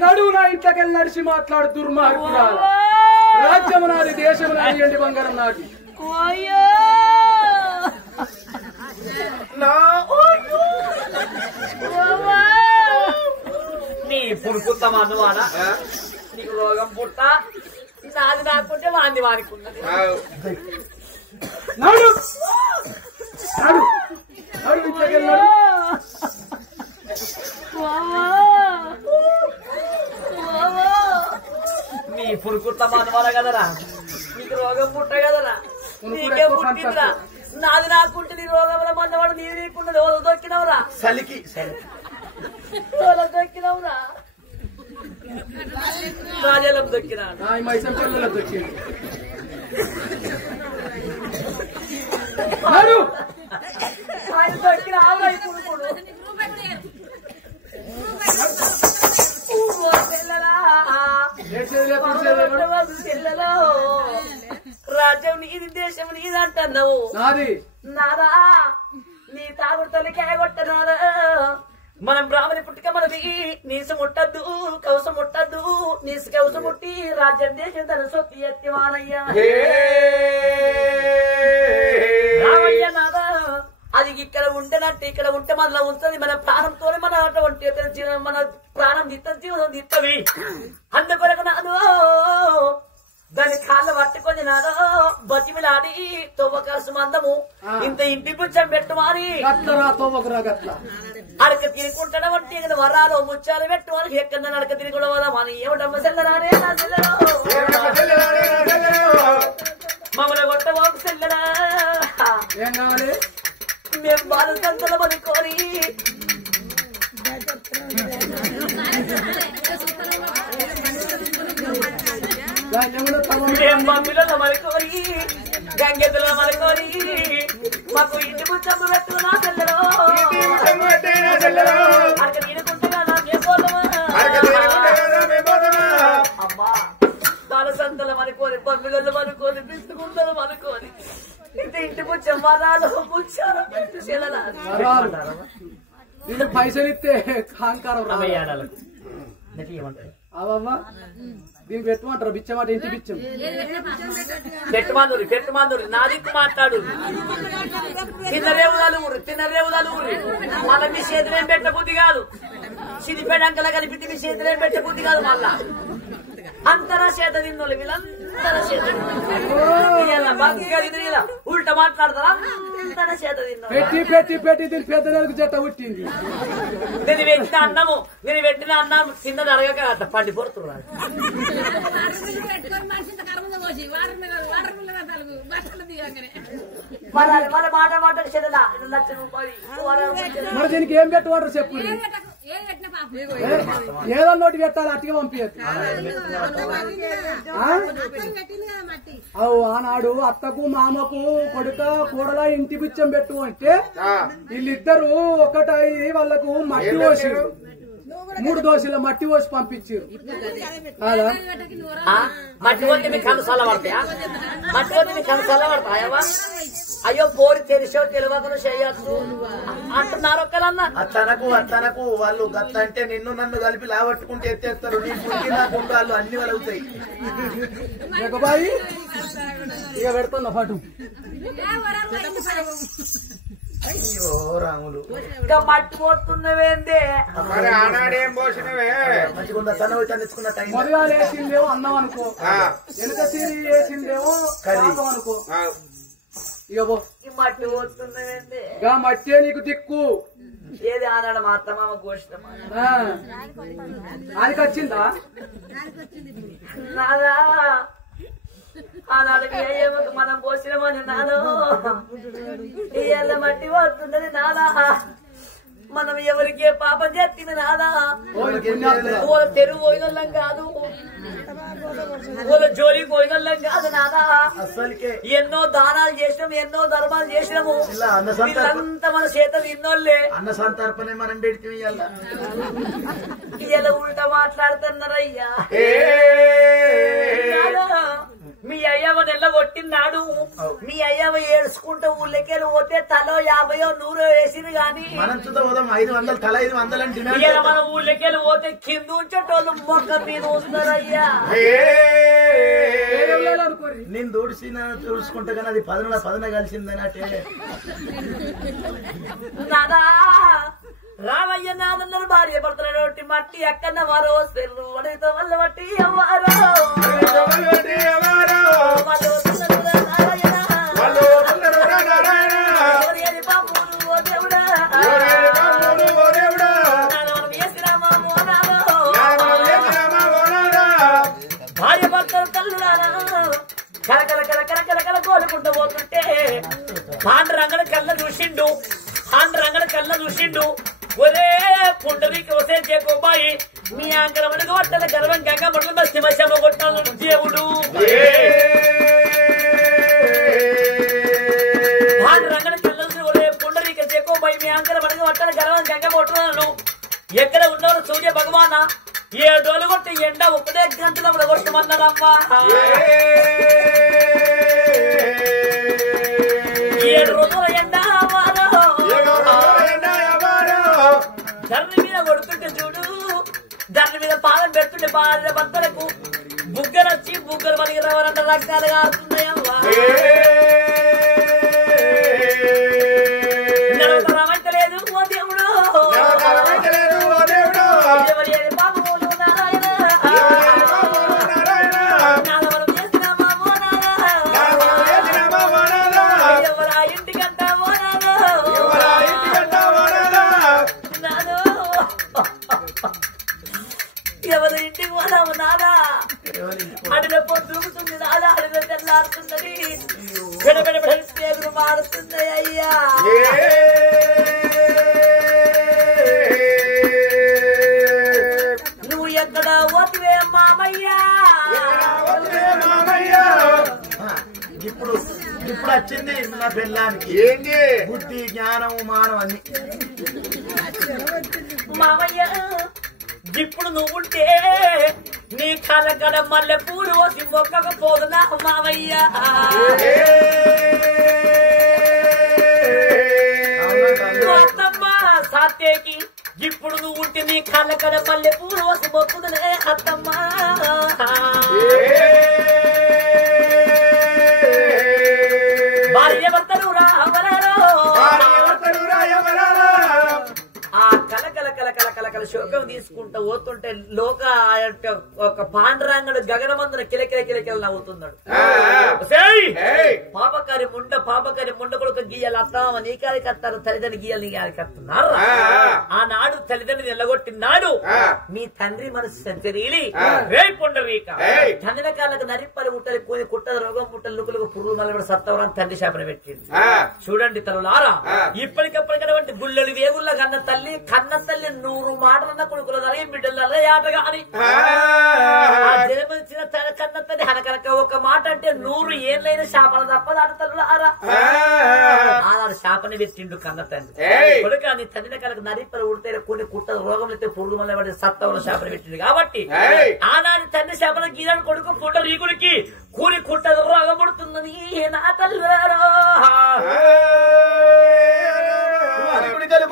నడువు నా ఇంట్లోకెళ్ళి నడిచి మాట్లాడు దుర్మార్గుడా రాజ్యం నాది దేశం నాది ఎండి బంగారం నాది నీ పుడుకుంటామా నువ్వానా నీకు రోగం పుట్ట నాది నాకుంటే వాంది వానికున్నది నడు నడు నడు ఇంట్లోకెళ్ళి నడు నీ పురుకుట్ల మనవాల కదరా నీకు రోగం పుట్ట కదరా నీకే పుట్టిందిరా నాది నాకుంటే నీ రోగంలో మందవాడు నీ నీకున్నది ఓల దొక్కినవురా చలికి ఓల దొక్కినవురా రాజలం దొక్కినాడు మైసం పిల్లలు దొక్కింది ఆయన దొక్కిన ఆవురా ఈ పురుకుడు రాజ్యం నీది దేశం నీది అంటున్నావు నాదా నీ తాగుడు తల్లికాయ కొట్టనారా మనం బ్రాహ్మణి పుట్టిక మనది నీసు ముట్టద్దు కవసం ముట్టద్దు నీసు కవసం ముట్టి రాజ్యం దేశం తన సొత్తి ఎత్తివానయ్యా రావయ్య నాదా అది ఇక్కడ ఉంటేనట్టు ఇక్కడ ఉంటే మనలో ఉంటుంది మన ప్రాణంతోనే మన అటువంటి మన ప్రాణం జీవనం దిత్తవి అందుకొరకు నాను దాని కాళ్ళ పట్టుకొని నాదో బతిమిలాడి తొవ్వకరసు మందము ఇంత ఇంటి పుచ్చం పెట్టుమాని అడక తినుకుంటాడు అంటే వరాలు ముచ్చాలు పెట్టుమని ఎక్కడ అడక తిరుగుడు వదామని ఏమిటమ్మ సెల్లరానే నా సెల్లరో మమ్మల్ని కొట్టబోకు సెల్లరా ఏం కావాలి మేము బాల సంతలం అనుకోని మేము మమ్మీలో మనుకోని గంగెద్దులో మనుకోని మాకు ఇంటి ముచ్చమ్మ పెట్టుకున్నా సెల్లరో అక్కడ తినుకుంటున్నా అమ్మా బాల సంతలం అనుకోని మమ్మీలలో మనుకోని పిస్తుకుంటారు మనుకోని ఇంటి ముచ్చం వరాలు ముచ్చారు పైసలు ఇస్తే అహంకారం అవమ్మా దీనికి పెట్టమంటారు బిచ్చమాట ఇంటి బిచ్చం పెట్టమాందురి నా దిక్కు మాట్లాడు తిన్నరేవుదాలు ఊరి మళ్ళా మీ చేతులేం పెట్టబుద్ధి కాదు సిరిపేడంకలా కలిపి మీ చేతులేం పెట్టబుద్ధి కాదు మళ్ళా అంతరా చేత తిన్నోళ్ళు వీళ్ళంతరా చేత ఉల్ట మాట్లాడతారా అంతరా చేత తిన్నోళ్ళు పెట్టి దీని పెద్ద నెలకు జట్ట పుట్టింది నేను పెట్టిన అన్నం కింద జరగక పండి పొరుతున్నారు మన మాట చెల్లెలా 1,00,000 రూపాయలు మరి దీనికి ఏం పెట్టవాడు చెప్పు ఏదో నోటి పెట్టాలి అట్టిగా పంపించదు ఆనాడు అత్తకు మామకు కొడుక కూడలా ఇంటి బిచ్చం పెట్టు అంటే వీళ్ళిద్దరు ఒకటై వాళ్ళకు మట్టి పోసి 3 దోశల మట్టి పోసి పంపించారు. మట్టి పోతే మీకు కనసాల పడతాయా? మట్టి పోతే మీకు కనసాల పడతాయవా? అయ్యో పోరి తెలిసో తెలియకుండా చేయొచ్చు అంటున్నారు ఒక్కరన్నా. అతనకు వాళ్ళు గత్త అంటే నిన్ను నన్ను కలిపి లావట్టుకుంటే ఎత్తేస్తారు. నీ పుట్టి నా గుండాలు అన్ని వలుగుతాయి. ఇక పెడుతున్నా పాటు అయ్యో రాములు ఇంకా మట్టి పోతున్నవేందే? మరి ఆనాడేం పోసినవే మంచిగా తన తెచ్చుకున్న టైం మొదగా వేసిందేమో అన్నం అనుకో, వెనుక తీరి వేసిందేమో కర్రీ అనుకో. ఇక ఈ మట్టి పోతున్నవేందే? గా మట్టే నీకు దిక్కు. ఏది ఆనాడు మా అత్త మామ గోషితమా ఆయనకి వచ్చిందా? నాదా ఆనాడు ఏమకు మనం పోసినమని నాడు ఇయ్యాల మట్టి పోతున్నది నాదా. మనం ఎవరికే పాపం చేస్తుంది నాదా. వాళ్ళ తెరువు పోయినోళ్ళం కాదు, వాళ్ళ జోలికి పోయినోళ్ళం కాదు నాదా. ఎన్నో దానాలు చేసినాము, ఎన్నో ధర్మాలు చేసినాము. వీళ్ళంతా మన చేతలు ఇన్నోళ్ళే. అన్న సంతర్పణ మనం పెడితే ఇలా ఉల్టా మాట్లాడుతున్నారయ్యా. మీ అయ్యవ నెల కొట్టినాడు, మీ అయ్యవ ఏడుచుకుంటూ ఊళ్ళకెళ్ళి పోతే తలో 50 100 వేసింది గాని మనం చూద్దాం 500 తల 500 అంటే మన ఊళ్ళకెళ్ళి పోతే కింద ఉంచేటోళ్ళు మొక్క మీద వస్తారయ్యా. నేను దూడిసిన చూసుకుంటా కానీ అది 10 కలిసిందని అంటే నాదా రామయ్య నాదన్నారు భార్య పడుతున్నాడు. మట్టి ఎక్కడన్నా మరో సెల్లు వడితో వల్ల మట్టి అవ్వారో భార్య భర్తలు తల్లులారా కలకల కలకల కలకల కోలుకుంటూ పోతుంటే పాండురంగడ కళ్ళ చూసిండు. ఒరే పుండరికి వసే చేకోబాయి మీ ఆంకరమణికి వట్టల గర్వం గంగ మొదలు మస్తి మధ్యమ కొట్టాను దేవుడు. పాండురంగడ కళ్ళ ఒరే పుండరికి చేకోబాయి మీ ఆంకరమణికి వట్టల గర్వం గంగ కొట్టాను. ఎక్కడ ఉన్నవారు సూర్య భగవాన 7 రోజులు కొట్టి ఎండ 1 గంటల కొట్టమన్నారమ్మా. 7 రోజుల ఎండ ధర్ని మీద కొడుతుంటే చూడు, ధర్ని మీద పాదం పెడుతుంటే భార్య భర్తలకు బుగ్గలు వచ్చి బుగ్గలు మనకి రవ్వరంట రక్తాలు కాస్తున్నాయమ్మా. నడవతరమంటలేదు ఓ దేవుడు, ఎవరి ఏది పాపములు నారాయణ నాదవరం చేసినామా ఓ నారా, ఎవరా ఇంటికంటా ఓ నారా ఎవరు ఇంటికి పోదాము నాదా. అడిలో పొద్దుగుతుంది నాదా, అడిలో తెల్లారుతున్నది, పెడబెడబెడు మారుతుంది అయ్యా. నువ్వు ఎక్కడ పోతివే మామయ్యా? ఇప్పుడు వచ్చింది నా పిల్లానికి ఏంటి బుద్ధి జ్ఞానం మానం అన్ని. మామయ్య ఇప్పుడు నువ్వుంటే నీ కలకడ మల్లె పూలు పోసి మొక్కకపోదునా మామయ్య. అత్తమ్మ సాత్యకి ఇప్పుడు నువ్వుంటే నీ కలకడ మల్లె పూలు పోసి మొక్కుదనే అత్తమ్మ. భార్య భర్తలు రావరారో ఆ కలకల కలకల కలకల శోకం తీసుకుంటూ పోతుంటే లోక ఒక పాండురంగడు గగనమందున కిలకిల కిలకిల నవ్వుతున్నాడు. పాపకారి ముండ కొడుకు గీయాలి అత్తామ నీ కాలి కత్తారు, తల్లిదండ్రి గీయాలి నీ కాలి కత్తున్నారు. ఆనాడు తల్లిదండ్రులు ఎల్లగొట్టినాడు మీ తండ్రి మనసు సంచరీలి రేపుండవీక తండ్రి కాళ్ళకు నరిప్పలు గుట్టలు కోని కుట్టలు రోగం పుట్టలు లుకులకు పురుగు మలబడి సత్తవరాన్ని తండ్రి శాపన పెట్టింది. చూడండి తల్లులారా, ఇప్పటికప్పటికటువంటి గుళ్ళలు వేగుళ్ళ కన్న తల్లి 100 మాటలన్న కొడుకులు అలాగే బిడ్డలు అలాగే ఆటగా అని జన్మనిచ్చిన కన్న తల్లి హనకనక ఒక మాట అంటే 100 ఏళ్ళైన శాపన తప్పదాడు తల్లులారా. ఆనాడు శాపన పెట్టిండు కన్న తండ్రి కొడుక నీ తండ్రి కనుక నరిప్పలు ఉడితే కొన్ని కుట్టలు రోగం అయితే పురుగు మలబడి సత్తవరం శాపన పెట్టింది. కాబట్టి ఆనాడు తండ్రి శాపన గీరాడు కొడుకు పుట్ట రీకుడికి కూలి కుట్టలు రోగం పుడుతుందని నా తల్లారో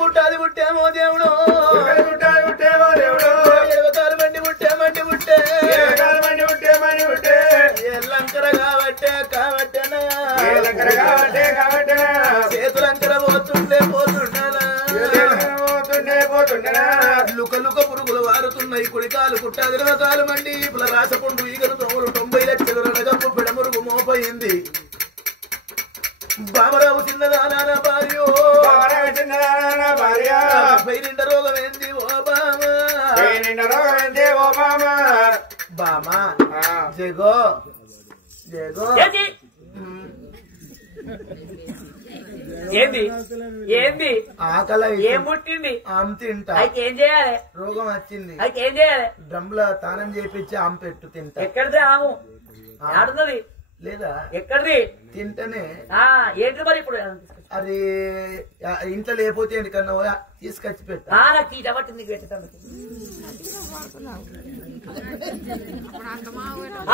పుట్టాది పుట్టేమో దేవుడు మండి పుట్టే మండి పుట్టే ఎల్లంకర కాబట్టే చేతులంకర పోతుండే లుక పురుగులు వారుతున్నాయి. కుడికాలు కుట్టాది కాలు మండి ఇప్పుడు రాసపుండు ఈగలు 90 లక్షలు రడగప్పు పిడమురుగు మోపయింది. బాబరావు చిన్నదానా భార్య పైనిండ రోగం ఏంది ఓ బామా జగో ఏంది ఏంది ఆకలి ఏం పుట్టింది ఆమె తింటా అయితే ఏం చేయాలి? రోగం వచ్చింది అయితే ఏం చేయాలి? డ్రమ్ల తానం చేపించి ఆమె పెట్టు తింటా. ఎక్కడిది ఆము ఆడున్నది లేదా ఎక్కడిది తింటనే ఏంటి మరి ఇప్పుడు అది ఇంట్లో లేకపోతే ఎందుకన్నా తీసుకొచ్చి పెట్టా. నాకు ఈ డబట్టి నీకు పెట్టాను.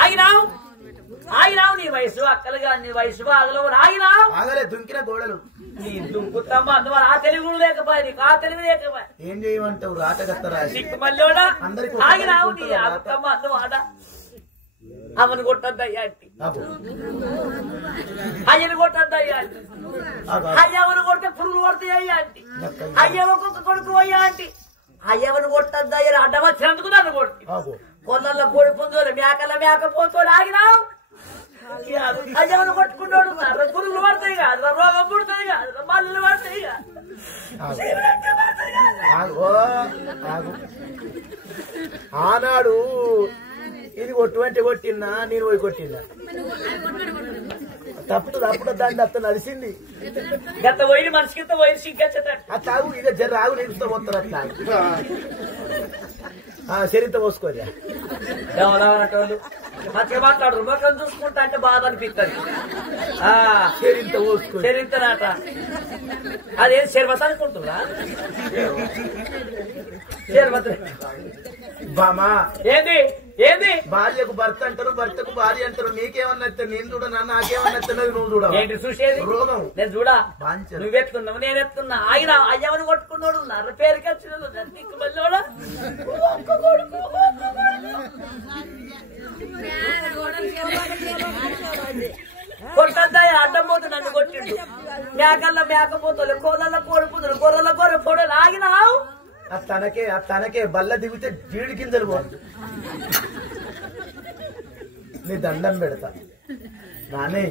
ఆగినావు నీ వయసు అక్కలుగా నీ వయసు ఆగలో ఆగినావు. ఆగలే దుంకిన గోడలు నీ దుంకుతమ్మ అందువల్ల ఆ తెలివి లేకపోయా నీకు ఆ తెలివి లేకపోయా ఏం చేయమంటావు రాతగత్తరా నీకు మళ్ళీ ఆగినావు నీ అత్తమ్మ అందువాడ అమ్మను కొట్టద్దయ్యా అంటి అయ్యను కొట్టద్దయ్యా అంటి అయ్యవను కొడితే పురుగులు కొడతాయి అయ్యా అంటి అయ్యవకు కొడుకు అయ్యా అంటి అయ్యవను కొట్టద్దయ్యా అడ్డం వచ్చినందుకు నన్ను కొడుతుంది. కొల్లల్లో కోడి పుంజోలు మేకల మేకపోతూ ఆగినావు. అయ్యవను కొట్టుకుంటాడు పురుగులు పడతాయి కాదు రోగం పుడుతుంది కాదు మల్లలు పడతాయి కాదు. ఆనాడు ఇది కొట్టు కొట్టినా నేను పోయి కొట్టినా తప్పుడు దాన్ని అత్త నడిచింది. గత పోయి మనిషికి పోయి సిగ్గచ్చట తాగు ఇక జర ఆగు నేర్చుతో పోతారు అట్లా చరిత్ర పోసుకోరా వాళ్ళు మంచిగా మాట్లాడరు మొక్కలు చూసుకుంటా అంటే బాధ అనిపిస్తుంది. చరిత్ర పోసుకో చరిత్రనాట అదేం శర్వత అనుకుంటున్నా శర్వత బామా ఏంది ఏంది భార్యకు భర్త అంటారు భర్తకు భార్య అంటారు. నీకేమన్నా నేను చూడనా నాకేమన్నా నువ్వు చూడ ఏంటి చూసేది రోగం నేను చూడా నువ్వెత్తున్నావు నేను ఎత్తున్నా ఆయన అయ్యవని కొట్టుకున్నాడు నర్ర పేరుకి వచ్చిన కొట్టద్దాయి అడ్డం పోతు నన్ను కొట్టిండు. మేకల్లో మేకపోతలు కోళ్ళల్లో కోడిపుతులు గొర్రెల గొర్రె పొడలు ఆగినావు. తనకే బల్ల దిగితే జీడి గింజలు పోదు. నీ దండం పెడతా నానే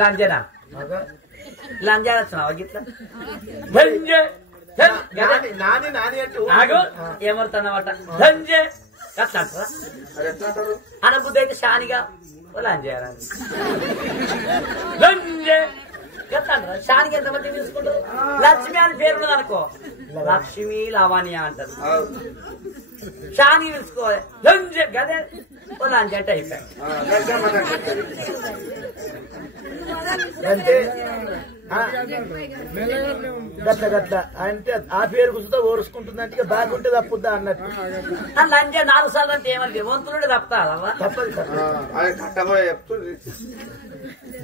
లంజనా లంజా వచ్చినావా గిట్లా నాని అంటూ ఏమవుతానమాట లంజే అట్లా అనబుద్ధి అయితే షానిగా లంజేరా లంజే షానికి ఎంత మంది తీసుకుంటారు. లక్ష్మి అని పేరు అనుకో లక్ష్మి లావాణ్య అంటారు. షాని తీసుకోవాలి గదే లంజ అంటే అయిపోయాయి. అంటే గట్ల గట్ల అంటే ఆ పేరు కూర్చుంటే ఓరుసుకుంటుందంటే బాగుంటే తప్పుద్దా అన్నట్టు. లంజ 4 సార్లు అంటే ఏమంటే వంతులుంటే తప్పుతా తప్పదు.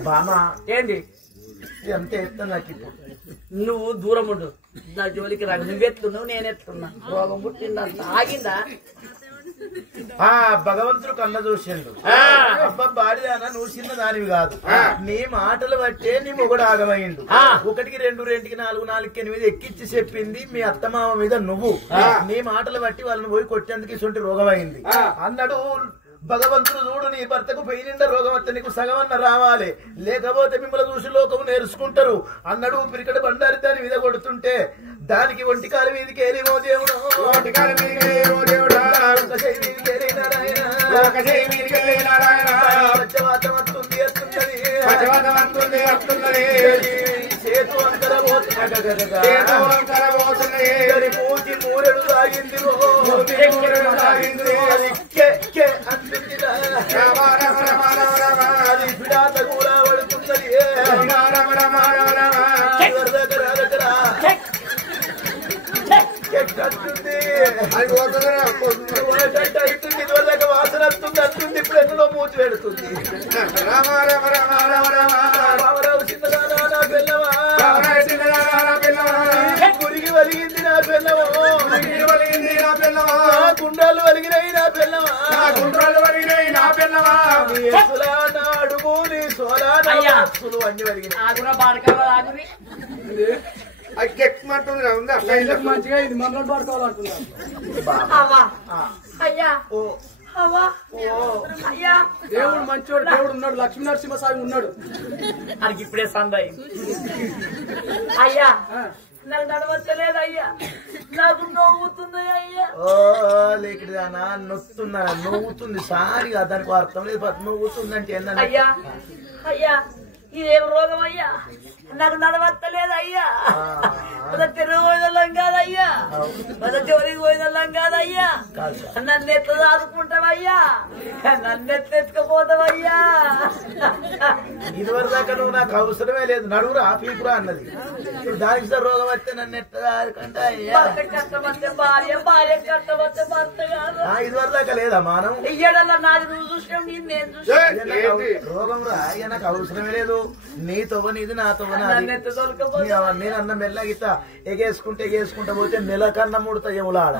బామా ఏంది అంతే ఎత్తా నాకు ఇప్పుడు నువ్వు దూరం ఉండు నా జోలికి రాదు. నువ్వెత్తున్నావు నేనెత్తున్నా రోగం పుట్టిందంత ఆగిందా భగవంతుడు కన్న చూసిండు. అబ్బా బాడిదానా నువ్వు చిన్న దానివి కాదు. నీ మాటలు బట్టే నీ మొగుడు ఆగమైండు. 1కి 2 2కి 4 4కి 8 ఎక్కిచ్చి చెప్పింది మీ అత్తమామ మీద నువ్వు. నీ మాటలు బట్టి వాళ్ళని పోయి కొట్టేందుకు ఇటువంటి రోగమైంది అన్నాడు. భగవంతుడు చూడు నీ భర్తకు పెయినిండ రోగం వస్తే నీకు సగమన్న రావాలి, లేకపోతే మిమ్మల్ని చూసి లోకము నేర్చుకుంటారు అన్నాడు. పిరికడ బండారి దాని మీద కొడుతుంటే దానికి ఒంటికాల మీదకి ఏరిమో దేవుడు, ఒంటికాల మీదకి ఏరిమో దేవుడా, ఒక చెయ్యి మీదకి ఏరి నారాయణ, ఒక చెయ్యి మీదకి ఏరి నారాయణ, పచ్చవాతం వస్తుంది వస్తున్నది, పచ్చవాతం వస్తుంది వస్తున్నది, చేతు అంతర పోతున్నది, పూచి మూరెడు తాగింది అది పిడాత కూడా పడుతున్నది, అవుతుంది ఇదివరకు వాసన వస్తుంది వస్తుంది ఇప్పుడు ఎన్నో మూచి పెడుతుంది. రామరావు చిన్నదానా పిల్లవా, గురికి వలిగింది నా పిల్లవా, గుండాలు వలిగినాయి నా పిల్లవా, అడుగు నీ సోలాలు అన్ని వలిగినాయి. ఎక్కమంటుంది ఉందా మంచిగా ఇది మనలో పడుకోవాలనుకున్నాను. దేవుడు మంచోడు, దేవుడు ఉన్నాడు, లక్ష్మీ నరసింహస్వామి ఉన్నాడు. అది ఇప్పుడే సందాయి. అయ్యా నాకు నడవచ్చలేదు అయ్యా, నాకు నవ్వుతుంది అయ్యా. ఓ లేకిదానా నొత్తున్నా నవ్వుతుంది సారిగా, దానికి అర్థం లేదు. నవ్వుతుందంటే ఏంటంటే అయ్యా అయ్యా ఇదేం రోగం అయ్యా, నాకు నడవచ్చలేదు అయ్యా, మన తెరుగు పోయిదల్లం కాదయ్యా, మన జోలికి పోయిదల్లం కాదయ్యా, నన్ను ఎట్లా దాదుకుంటావయ్యా, నన్ను ఎత్తుకపోతావయ్యా. ఇదివరకు దాకా నువ్వు నాకు అవసరమే లేదు, నడువురా పీపురా అన్నది. ఇప్పుడు దానికి రోగం వస్తే నన్ను ఎట్లా కంటే కష్టపడితే భార్య, భార్య కష్టపడితే భర్త కాదు. ఇదివరకు దాకా లేదా మానం ఇయ్యడల్లా నాది నువ్వు చూసావు, నేను చూసాను. రోగం రా నాకు అవసరమే లేదు, నీ తవ్వ నీది నా తవ్వ నేను అన్న మెల్లగిత ఎగేసుకుంటా పోతే నెలకన్నా ముడతా ఎములాడ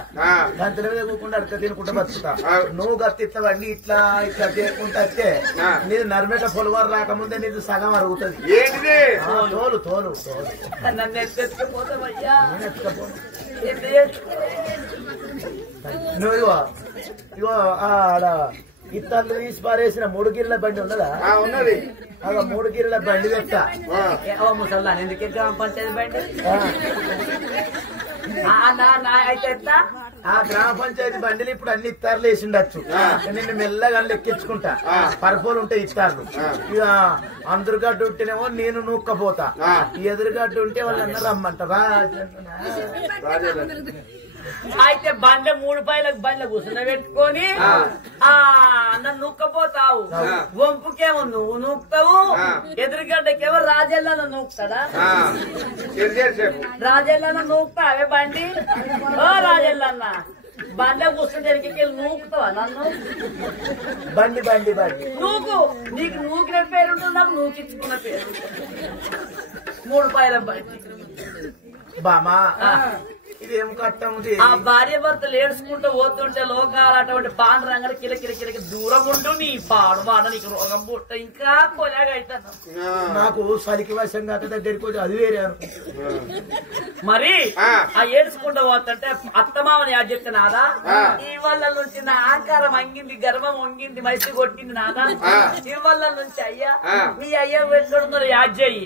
దాని మీద కూకుండా అడక తినుకుంటా బతుకుతా. నువ్వు గత్తిస్తావండి ఇట్లా ఇట్లా చేయకుంటా వస్తే నీది నర్మేట పొలవారు రాకముందే నీది సగం అరుగుతుంది. తోలు తోలు తోలు నన్ను ఎత్తుకపోతావయ్యా. నువ్వు ఇగో ఆడ ఇత్తర్లు తీసి పారేసిన 3 గిర్ల బండి ఉన్నదా? ఉన్నది. 3 గిర్ల బండి తెస్తా. ముసల్లా ఎందుకు గ్రామ పంచాయతీ బండి అయితే ఆ గ్రామ పంచాయతీ బండిలు ఇప్పుడు అన్ని ఇత్తారులు వేసిండొచ్చు. నిన్ను మెల్లగా ఎక్కించుకుంటా, పరుపులు ఉంటాయి ఇత్తారులు. ఇక అందరుగడ్డ ఉంటేనేమో నేను నూక్కపోతా, ఎదురుగడ్డ ఉంటే వాళ్ళన్నా రమ్మంటారా. అయితే బండ 3 పైలకు బండ్ల కూర్చున్న పెట్టుకొని నన్ను నూక్కపోతావు, వంపుకేమో నువ్వు నూక్తావు, ఎదురుగడ్డకేమో రాజెల్లా నూక్తాడా, రాజెల్లా నూక్తావే బండి. ఓ రాజెల్లన్న బండ కూర్చుంటే నూకుతావా నన్ను? బండి బండి బండి నూకు, నీకు నూకిన పేరు ఉంటుంది, నాకు నూకించుకున్న పేరు. 3 పైల బండి బామా ఇదేం కట్టం. ఆ భార్య భర్తలు ఏడ్చుకుంటూ పోతుంటే లోకాలు అటువంటి పాండరంగా కిలకిల దూరం ఉంటూ నీ పాడు మాట నీకు రోగం పుట్ట ఇంకా కొలాగా అవుతాను. నాకు సలికి వశం కాక దగ్గరికి వచ్చి అది వేరే మరి ఆ ఏడ్చుకుంటూ పోతుంటే అత్తమామని యాడ్ చెప్తే నాదా, ఈ వల్ల నుంచి నా ఆకారం అంగింది, గర్భం వంగింది, మైసి కొట్టింది నాదా, ఈ వల్ల నుంచి అయ్యా మీ అయ్య ఎక్కడున్నారు యాడ్ చెయ్యి,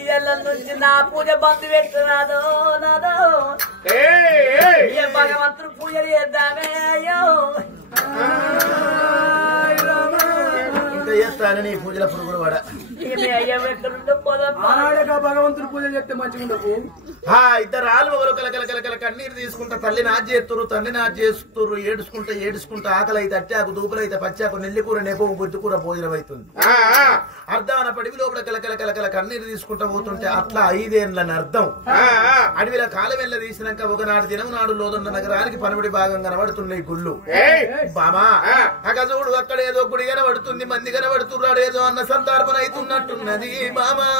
ఈ వల్ల నుంచి నా పూజ బంధు పెట్టున్నాదో నాదో, భగవంతుడు పూజలు చేద్దామే అయ్యో. ఇంత చేస్తాను నీ పూజల పురుగులు పడ. భగవంతుడు పూజ చెప్తే మంచిగా ఉండకు. ఇద్దరు రాళ్ళు మొగలు కలకల కన్నీరు తీసుకుంటా తల్లి నాటి చేస్తురు, తండ్రి నాటి చేస్తురు, ఏడుచుకుంటా ఆకలి అయితే అట్టాకు, దూపులు అయితే పచ్చాకు, నెల్లికూర నెపవు, బొద్దుకూర భోజనం అవుతుంది. అర్ధాన పడివి లోపల కలకల కన్నీరు తీసుకుంటా పోతుంటే అట్లా 5 ఏళ్ళని అర్థం. అడవిలో కాలం వెళ్ళ తీసినాక ఒకనాడు దినం నాడు లోదన్న నగరానికి పనుడి భాగం కనబడుతున్నాయి గుళ్ళు. బామా అగజూడు అక్కడ ఏదో గుడి కనబడుతుంది, మంది కనబడుతున్నాడు, ఏదో అన్న సంతార్పణ అవుతున్నట్టున్నది మామా.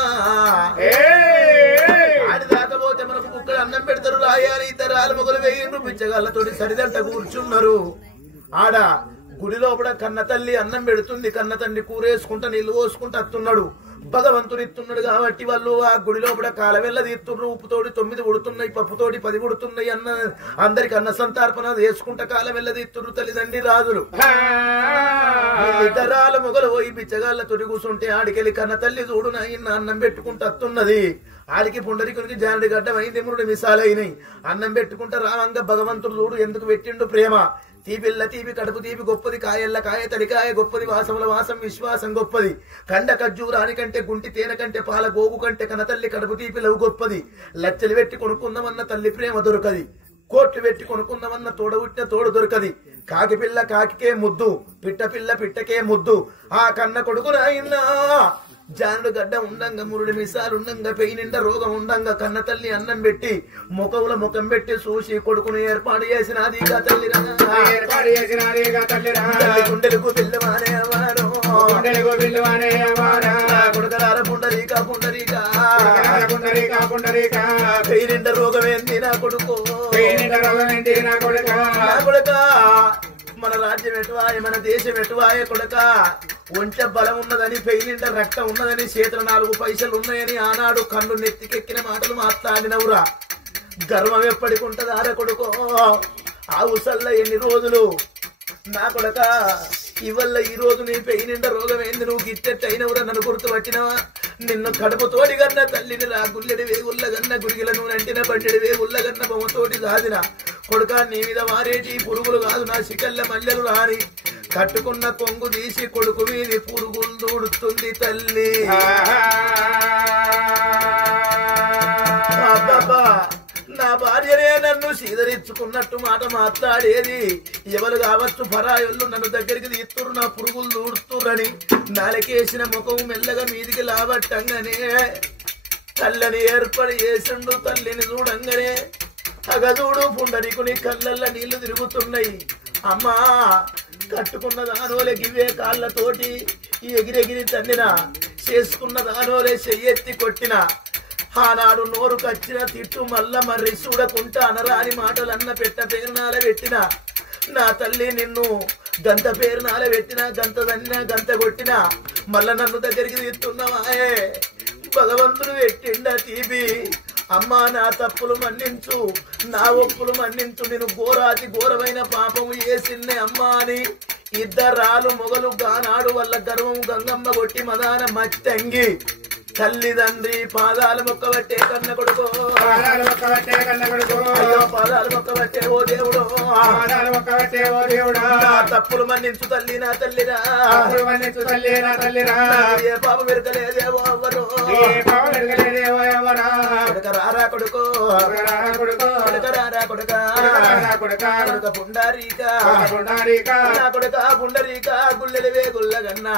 ఆడి దాకపోతే మనకు కుక్కలు అన్నం పెడతారు, రాయాలి ఇద్దరు రాళ్ళు మొగలు వేయిండ్రు, పిచ్చగాళ్ళతోటి సరిదంట కూర్చున్నారు. ఆడ గుడి లోపల కన్న తల్లి అన్నం పెడుతుంది, కన్న తండ్రి కూరేసుకుంటా నీళ్లు పోసుకుంటా అత్తున్నాడు. భగవంతుడు ఇస్తున్నాడు కాబట్టి వాళ్ళు ఆ గుడి లోపల కాలవెల్ల తీస్తున్నారు. ఉప్పుతోటి 9 ఉడుతున్నాయి, పప్పుతోటి 10 ఉడుతున్నాయి. అందరికి అన్న సంతర్పణ చేసుకుంటా కాలవెల్ల తీస్తున్నారు తల్లిదండ్రి రాజులు. ఇతరాల మొగలు పోయి బిచ్చగాళ్ళ తొడి కూర్చుంటే ఆడికెళ్ళి కన్న తల్లి చూడు నాయన అన్నం పెట్టుకుంటూ వస్తున్నది. ఆడికి పుండరీకునికి జానడి గడ్డం అయింది, మురుడు మిసాలైనాయి. అన్నం పెట్టుకుంటా రావంగా భగవంతుడు చూడు ఎందుకు పెట్టిండు ప్రేమ. తీపిల్ల తీపి, కడుపు తీపి గొప్పది, కాయల్ల కాయ తడికాయ గొప్పది, వాసముల వాసం విశ్వాసం గొప్పది. కండ ఖర్జూరాని కంటే, గుంటి తేనె కంటే, పాల గోగు కంటే కనతల్లి కడుపు తీపి లవ్ గొప్పది. లచ్చలు పెట్టి కొనుక్కుందామన్న తల్లి ప్రేమ దొరకది, కోట్లు పెట్టి కొనుక్కుందామన్న తోడబుట్టిన తోడు దొరకది. కాకి పిల్ల కాకికే ముద్దు, పిట్ట పిల్ల పిట్టకే ముద్దు. ఆ కన్న కొడుకు నాయన్నా జానుడు గడ్డ ఉండంగా, మురుడి మిసాలు ఉండంగా, పెయి నిండా రోగం ఉండంగా కన్న తల్లి అన్నం పెట్టి ముఖంలో ముఖం పెట్టి చూసి కొడుకును ఏర్పాటు చేసినది తల్లి. గుండెలకు పిల్లవానేవారు కొడుకరాల పుండరీక పుండరీక పెయి నిండా రోగమేంది నా కొడుకు, నా కొడుక. మన రాజ్యం ఎటువాయే, మన దేశం ఎటువాయే కొడుక. ఒంట బలం ఉన్నదని, పెయి నిండా రక్తం ఉన్నదని, చేతుల 4 పైసలు ఉన్నాయని ఆనాడు కన్ను నెత్తికెక్కిన మాటలు మాట్లాడినవురా. గర్వం ఎప్పటికుంటది ఆర కొడుకో. ఆ ఉసల్ల ఎన్ని రోజులు నా కొడక. ఇవల్ల ఈ రోజు నీ పెయి నిండా రోగమైంది, నువ్వు గిట్టెట్టయినవురా. నన్ను గుర్తుపట్టినవా? నిన్ను కడుపుతోటి గన్న తల్లిని రా, గుల్లెడి వేగుల్ల గన్న గురిగిల నూనె అంటిన బండిడి వేగుల్ల గన్న బొమ్మతోటి దాదిన కొడుక. నీ మీద వారేటి పురుగులు కాదు నా శికల్ల మల్లెలు రాని. కట్టుకున్న కొంగు తీసి కొడుకు వీధి పురుగులు దూడుతుంది తల్లి. అబ్బబ్బా, నా భార్యనే నన్ను సీదరించుకున్నట్టు మాట మాట్లాడేది. ఎవరు కావచ్చు పరాయోళ్ళు నన్ను దగ్గరికి తీస్తురు, నా పురుగులు దూడుతుర్రని. నాలకేసిన ముఖం మెల్లగా మీదికి లాబట్టంగానే తల్లని ఏర్పడి చేసిండు. తల్లిని చూడంగానే అగదూడు పుండరీకుని కళ్ళల్లో నీళ్లు తిరుగుతున్నాయి. అమ్మా, కట్టుకున్న దానోలే గివే కాళ్ళతోటి ఎగిరెగిరి తన్నిన, చేసుకున్న దానోలే చెయ్యెత్తి కొట్టిన. ఆనాడు నోరు కచ్చిన తిట్టు మల్ల మర్రి చూడకుంటా అనరాని మాటలన్న పెట్ట పేరునాల పెట్టిన. నా తల్లి నిన్ను గంత పేరునాల పెట్టిన, గంత దన్న గంత కొట్టిన. మళ్ళా నన్ను దగ్గరికి తీస్తున్నావాయే. భగవంతుడు పెట్టిండా తీపి. అమ్మా, నా తప్పులు మన్నించు, నా ఒప్పులు మన్నించు. నేను ఘోరాతి ఘోరమైన పాపము చేసిందే అమ్మా అని ఇద్దరాలు మొగలు గానాడు వల్ల గర్వం గంగమ్మ కొట్టి మదాన మచ్చంగి తల్లిదండ్రి పాదాలు మొక్కబట్టే కన్న కొడుకో, పాదాలు మొక్కబట్టే కన్న కొడుకో, పాదాలు మొక్కబట్టే ఓ దేవుడు, పాదాలు మొక్కబట్టే ఓ దేవుడా. నా తప్పులు మన్నించు తల్లి, నా తల్లిరా, తప్పులు మన్నించు తల్లి, నా తల్లిరా. ఏ పాప వెరకలేదేవో అవ్వరు, ఏ పాప వెరకలేదేవో ఎవరా. కొడుక రారా కొడుకో, రారా కొడుకో, కొడుక రారా కొడుక, రారా కొడుక, కొడుక పుండారీక, పుండారీక, నా కొడుక పుండరీక. గుల్లెలివే గుల్లగన్నా,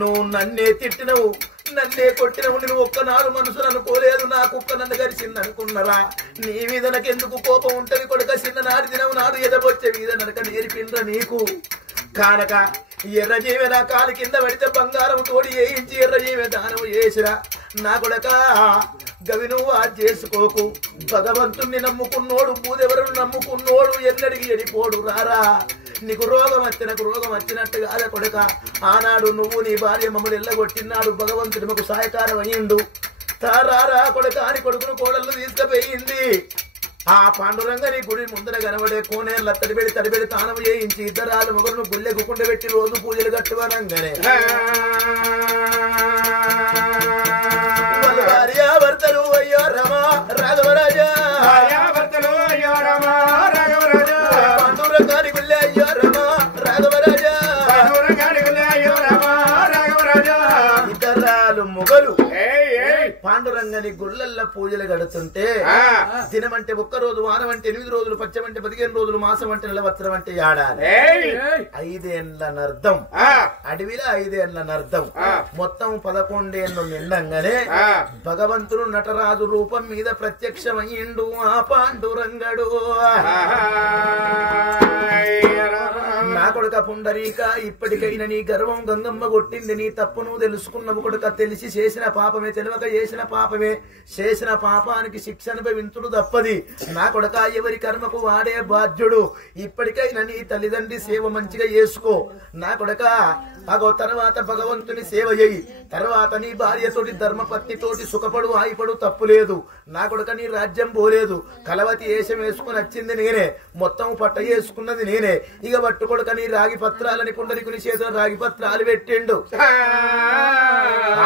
నువ్వు నన్నే తిట్టినవు, నన్నే కొట్టినవు. నేను ఒక్కనాడు మనసును అనుకోలేదు. నా కుక్క నన్ను గరిచింది అనుకున్నరా? నీ మీద నాకెందుకు కోపం ఉంటది కొడుక. చిన్ననాడు దినవు నాడు ఎదబొచ్చే మీద నడక నేర్పిండ్రా నీకు. కానక ఎర్రజీవే నా కాలు కింద పడితే బంగారం తోడి వేయించి ఎర్రజీవే దానము చేసిరా. నా కొడక గవి నువ్వు ఆ చేసుకోకు. భగవంతుణ్ణి నమ్ముకున్నోడు, భూదెవరును నమ్ముకున్నోడు ఎన్నడికి ఎడిపోడు. రారా, నీకు రోగం వచ్చినకు రోగం వచ్చినట్టు కాదా కొడక. ఆనాడు నువ్వు నీ భార్య మమ్మల్ని ఎల్లగొట్టినాడు. భగవంతుడు మాకు సహాయకారం అయ్యిండు. తారారా కొడక అని కొడుకును కోడళ్ళు తీసుకుపోయింది. ఆ పాండురంగని గుడి ముందర కనబడే కోనేరు తడిబెడి తడిబెడి తానం చేయించి ఇద్దరాలు మొగలను గుళ్ళె గుకుండ పెట్టి రోజు పూజలు కట్టువనంగానే భార్యాభర్తలు అయ్యో రమా రాఘవరాజా, భార్యాభర్తలు అయ్యో రమా రాఘవరాజా, పాండురంగాని గుళ్ళె అయ్యో రమా రాఘవరాజా, పాండురంగాని గుళ్ళె అయ్యో రమా రాఘవరాజా. ఇద్దరాలు మొగలు ఏయ్ పాండురంగని గుళ్ళల్లో పూజలు గడుతుంటే దినమంటే 1 రోజు, వారం అంటే 8 రోజులు, పచ్చం అంటే 15 రోజులు, మాసం అంటే నిలవత్సరం అంటే ఏడాది. 5 ఏళ్ల నర్థం అడవిలో 5 ఏళ్ల నర్థం మొత్తం 11 ఏళ్ళు నిండంగానే భగవంతుడు నటరాజు రూపం మీద ప్రత్యక్షమయ్యిండు. ఆ పాండురంగడు నా కొడుక పుండరీక ఇప్పటికైనా నీ గర్వం గంగమ్మ కొట్టింది నీ తప్పు నువ్వు తెలుసుకున్నవు కొడుక తెలిసి చేసిన పాపమే తెలియక చేసిన పాపమే చేసిన పాపానికి శిక్ష అనుభవించుడు తప్పది నా కొడుక ఎవరి కర్మకు వాడే బాధ్యుడు ఇప్పటికైనా నీ తల్లిదండ్రి సేవ మంచిగా చేసుకో నా కొడుక అగో తర్వాత భగవంతుని సేవ చేయి తర్వాత నీ భార్యతోటి ధర్మపత్నితోటి సుఖపడు ఆయిపడు తప్పు లేదు నా కొడుక నీ రాజ్యం పోలేదు కలవతి వేషం వేసుకుని వచ్చింది నేనే మొత్తం పట్ట వేసుకున్నది నేనే ఇక పట్టు కొడుక నీ రాగి పత్రాలని పుండరీకుని చేతుల రాగి పత్రాలు పెట్టిండు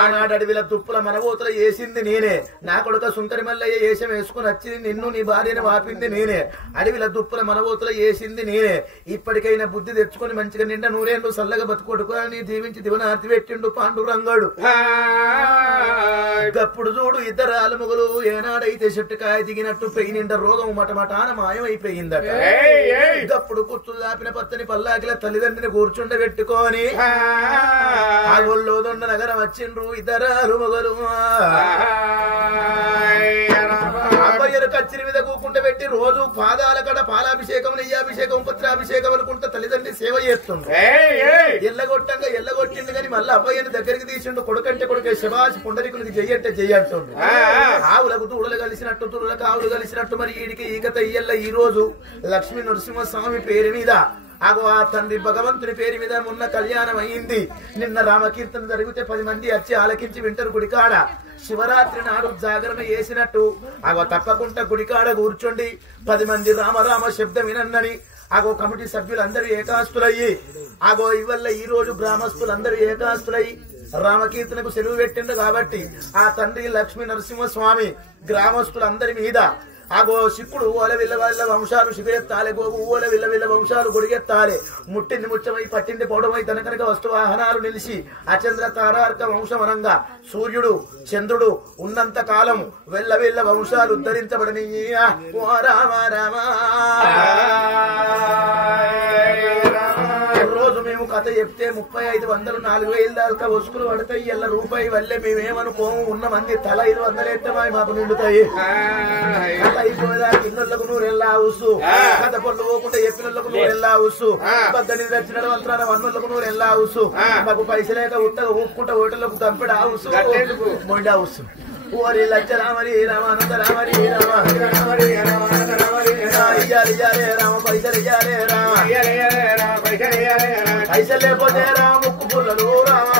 ఆనాడు అడవిల తుప్పుల మనవోతల వేసింది నేనే నా కొడుక సుంకరి మల్లయ్య వేషం వేసుకుని వచ్చింది నిన్ను నీ భార్యను వాపింది నేనే అడవిల దుప్పుల మనవోతల వేసింది నేనే ఇప్పటికైనా బుద్ధి తెచ్చుకొని మంచిగా నిండా నూరేళ్ళు సల్లగా బతుకొడుకు అని దీవించి దివనార్తి పెట్టిండు పాండురంగడు గప్పుడు చూడు ఇద్దరు ఆలుముగలు ఏనాడైతే చెట్టుకాయ దిగినట్టు పెయి నిండా రోగం మటమటాన మాయమైపోయిందట గప్పుడు కుర్చులు దాపిన పత్తని పల్లాకిల తల్లిదండ్రిని కూర్చుండబెట్టుకొని ఆ గొల్లో దొండ నగరం వచ్చిండ్రు ఇద్దరు ఆలుముగలు అబ్బాయిలు కచ్చిరి మీద కూకుంట పెట్టి రోజు పాదాల కడ పాలాభిషేకం నెయ్యాభిషేకం పత్రాభిషేకం అనుకుంటా తల్లిదండ్రి సేవ చేస్తుండ్రు ఎల్లగొట్టంగా ఎల్లగొట్టిండు కానీ మళ్ళీ అబ్బాయిని దగ్గరికి తీసిండు కొడుకంటే కొడుకే శబాసి పుండరీకులకి చెయ్యంటే చెయ్యంటుండు ఆవులకు దూడలు కలిసినట్టు తుడులకు ఆవులు కలిసినట్టు మరి ఈడికి ఈకత ఇయ్యల్ల ఈ రోజు లక్ష్మీ నరసింహస్వామి పేరు మీద అగో ఆ తండ్రి భగవంతుని పేరు మీద మొన్న కళ్యాణం అయింది నిన్న రామకీర్తన జరిగితే 10 మంది వచ్చి ఆలకించి వింటారు గుడికాడ శివరాత్రి నాడు జాగరణ చేసినట్టు అగో తప్పకుండా గుడికాడ కూర్చోండి 10 మంది రామరామ శబ్దం వినన్నని అగో కమిటీ సభ్యులందరూ ఏకాస్తులయ్యి అగో ఇవల్ల ఈ రోజు గ్రామస్తులందరూ ఏకాస్తులయ్యి రామకీర్తనకు సెలవు పెట్టిండు కాబట్టి ఆ తండ్రి లక్ష్మీ నరసింహస్వామి గ్రామస్తులందరి మీద ఆగో శిక్కుడు ఓల విల్ల వాళ్ళ వంశాలు శిబిరెత్తాలి గోగు ఓల విల్ల విల్ల వంశాలు గొడిగెత్తాలి ముట్టింది ముచ్చమై పట్టింది పౌడమై తనకనక వస్తు వాహనాలు నిలిచి అచంద్ర తారార్క వంశమనంగా సూర్యుడు చంద్రుడు ఉన్నంత కాలం వెల్ల విల్ల వంశాలు ఉద్ధరించబడని ఓ రామ రామ రోజు మేము కథ చెప్తే 3500 4000 దాకా వస్తువులు పడతాయి ఎల్ల రూపాయి వల్లే మేమేమనుకోము ఉన్న మంది తల 500 ఎత్తమాయి మాకు నిండుతాయి కథ అయిపోయేదానికి ఇన్నోళ్లకు 100 ఎల్లా ఉసు కథ పళ్ళు పోకుండా చెప్పినోళ్లకు 100 ఎల్లా ఉసు పద్దెనిమిది వచ్చిన మంత్రాల వన్నోళ్లకు 100 ఎల్లా ఉసు మాకు పైసలేక ఉత్తగా ఊపుకుంటా ఓటర్లకు తంపిడ ఆవుసు మొండి ఆవుసు ఓరి లచ్చ రామరి రామానంద రామరి రామ ఇయ్యాలి రామ పైసలు ఇయ్యాలి రామ పైసలు లేకపోతే రామ ముక్కు పుల్లలు రామ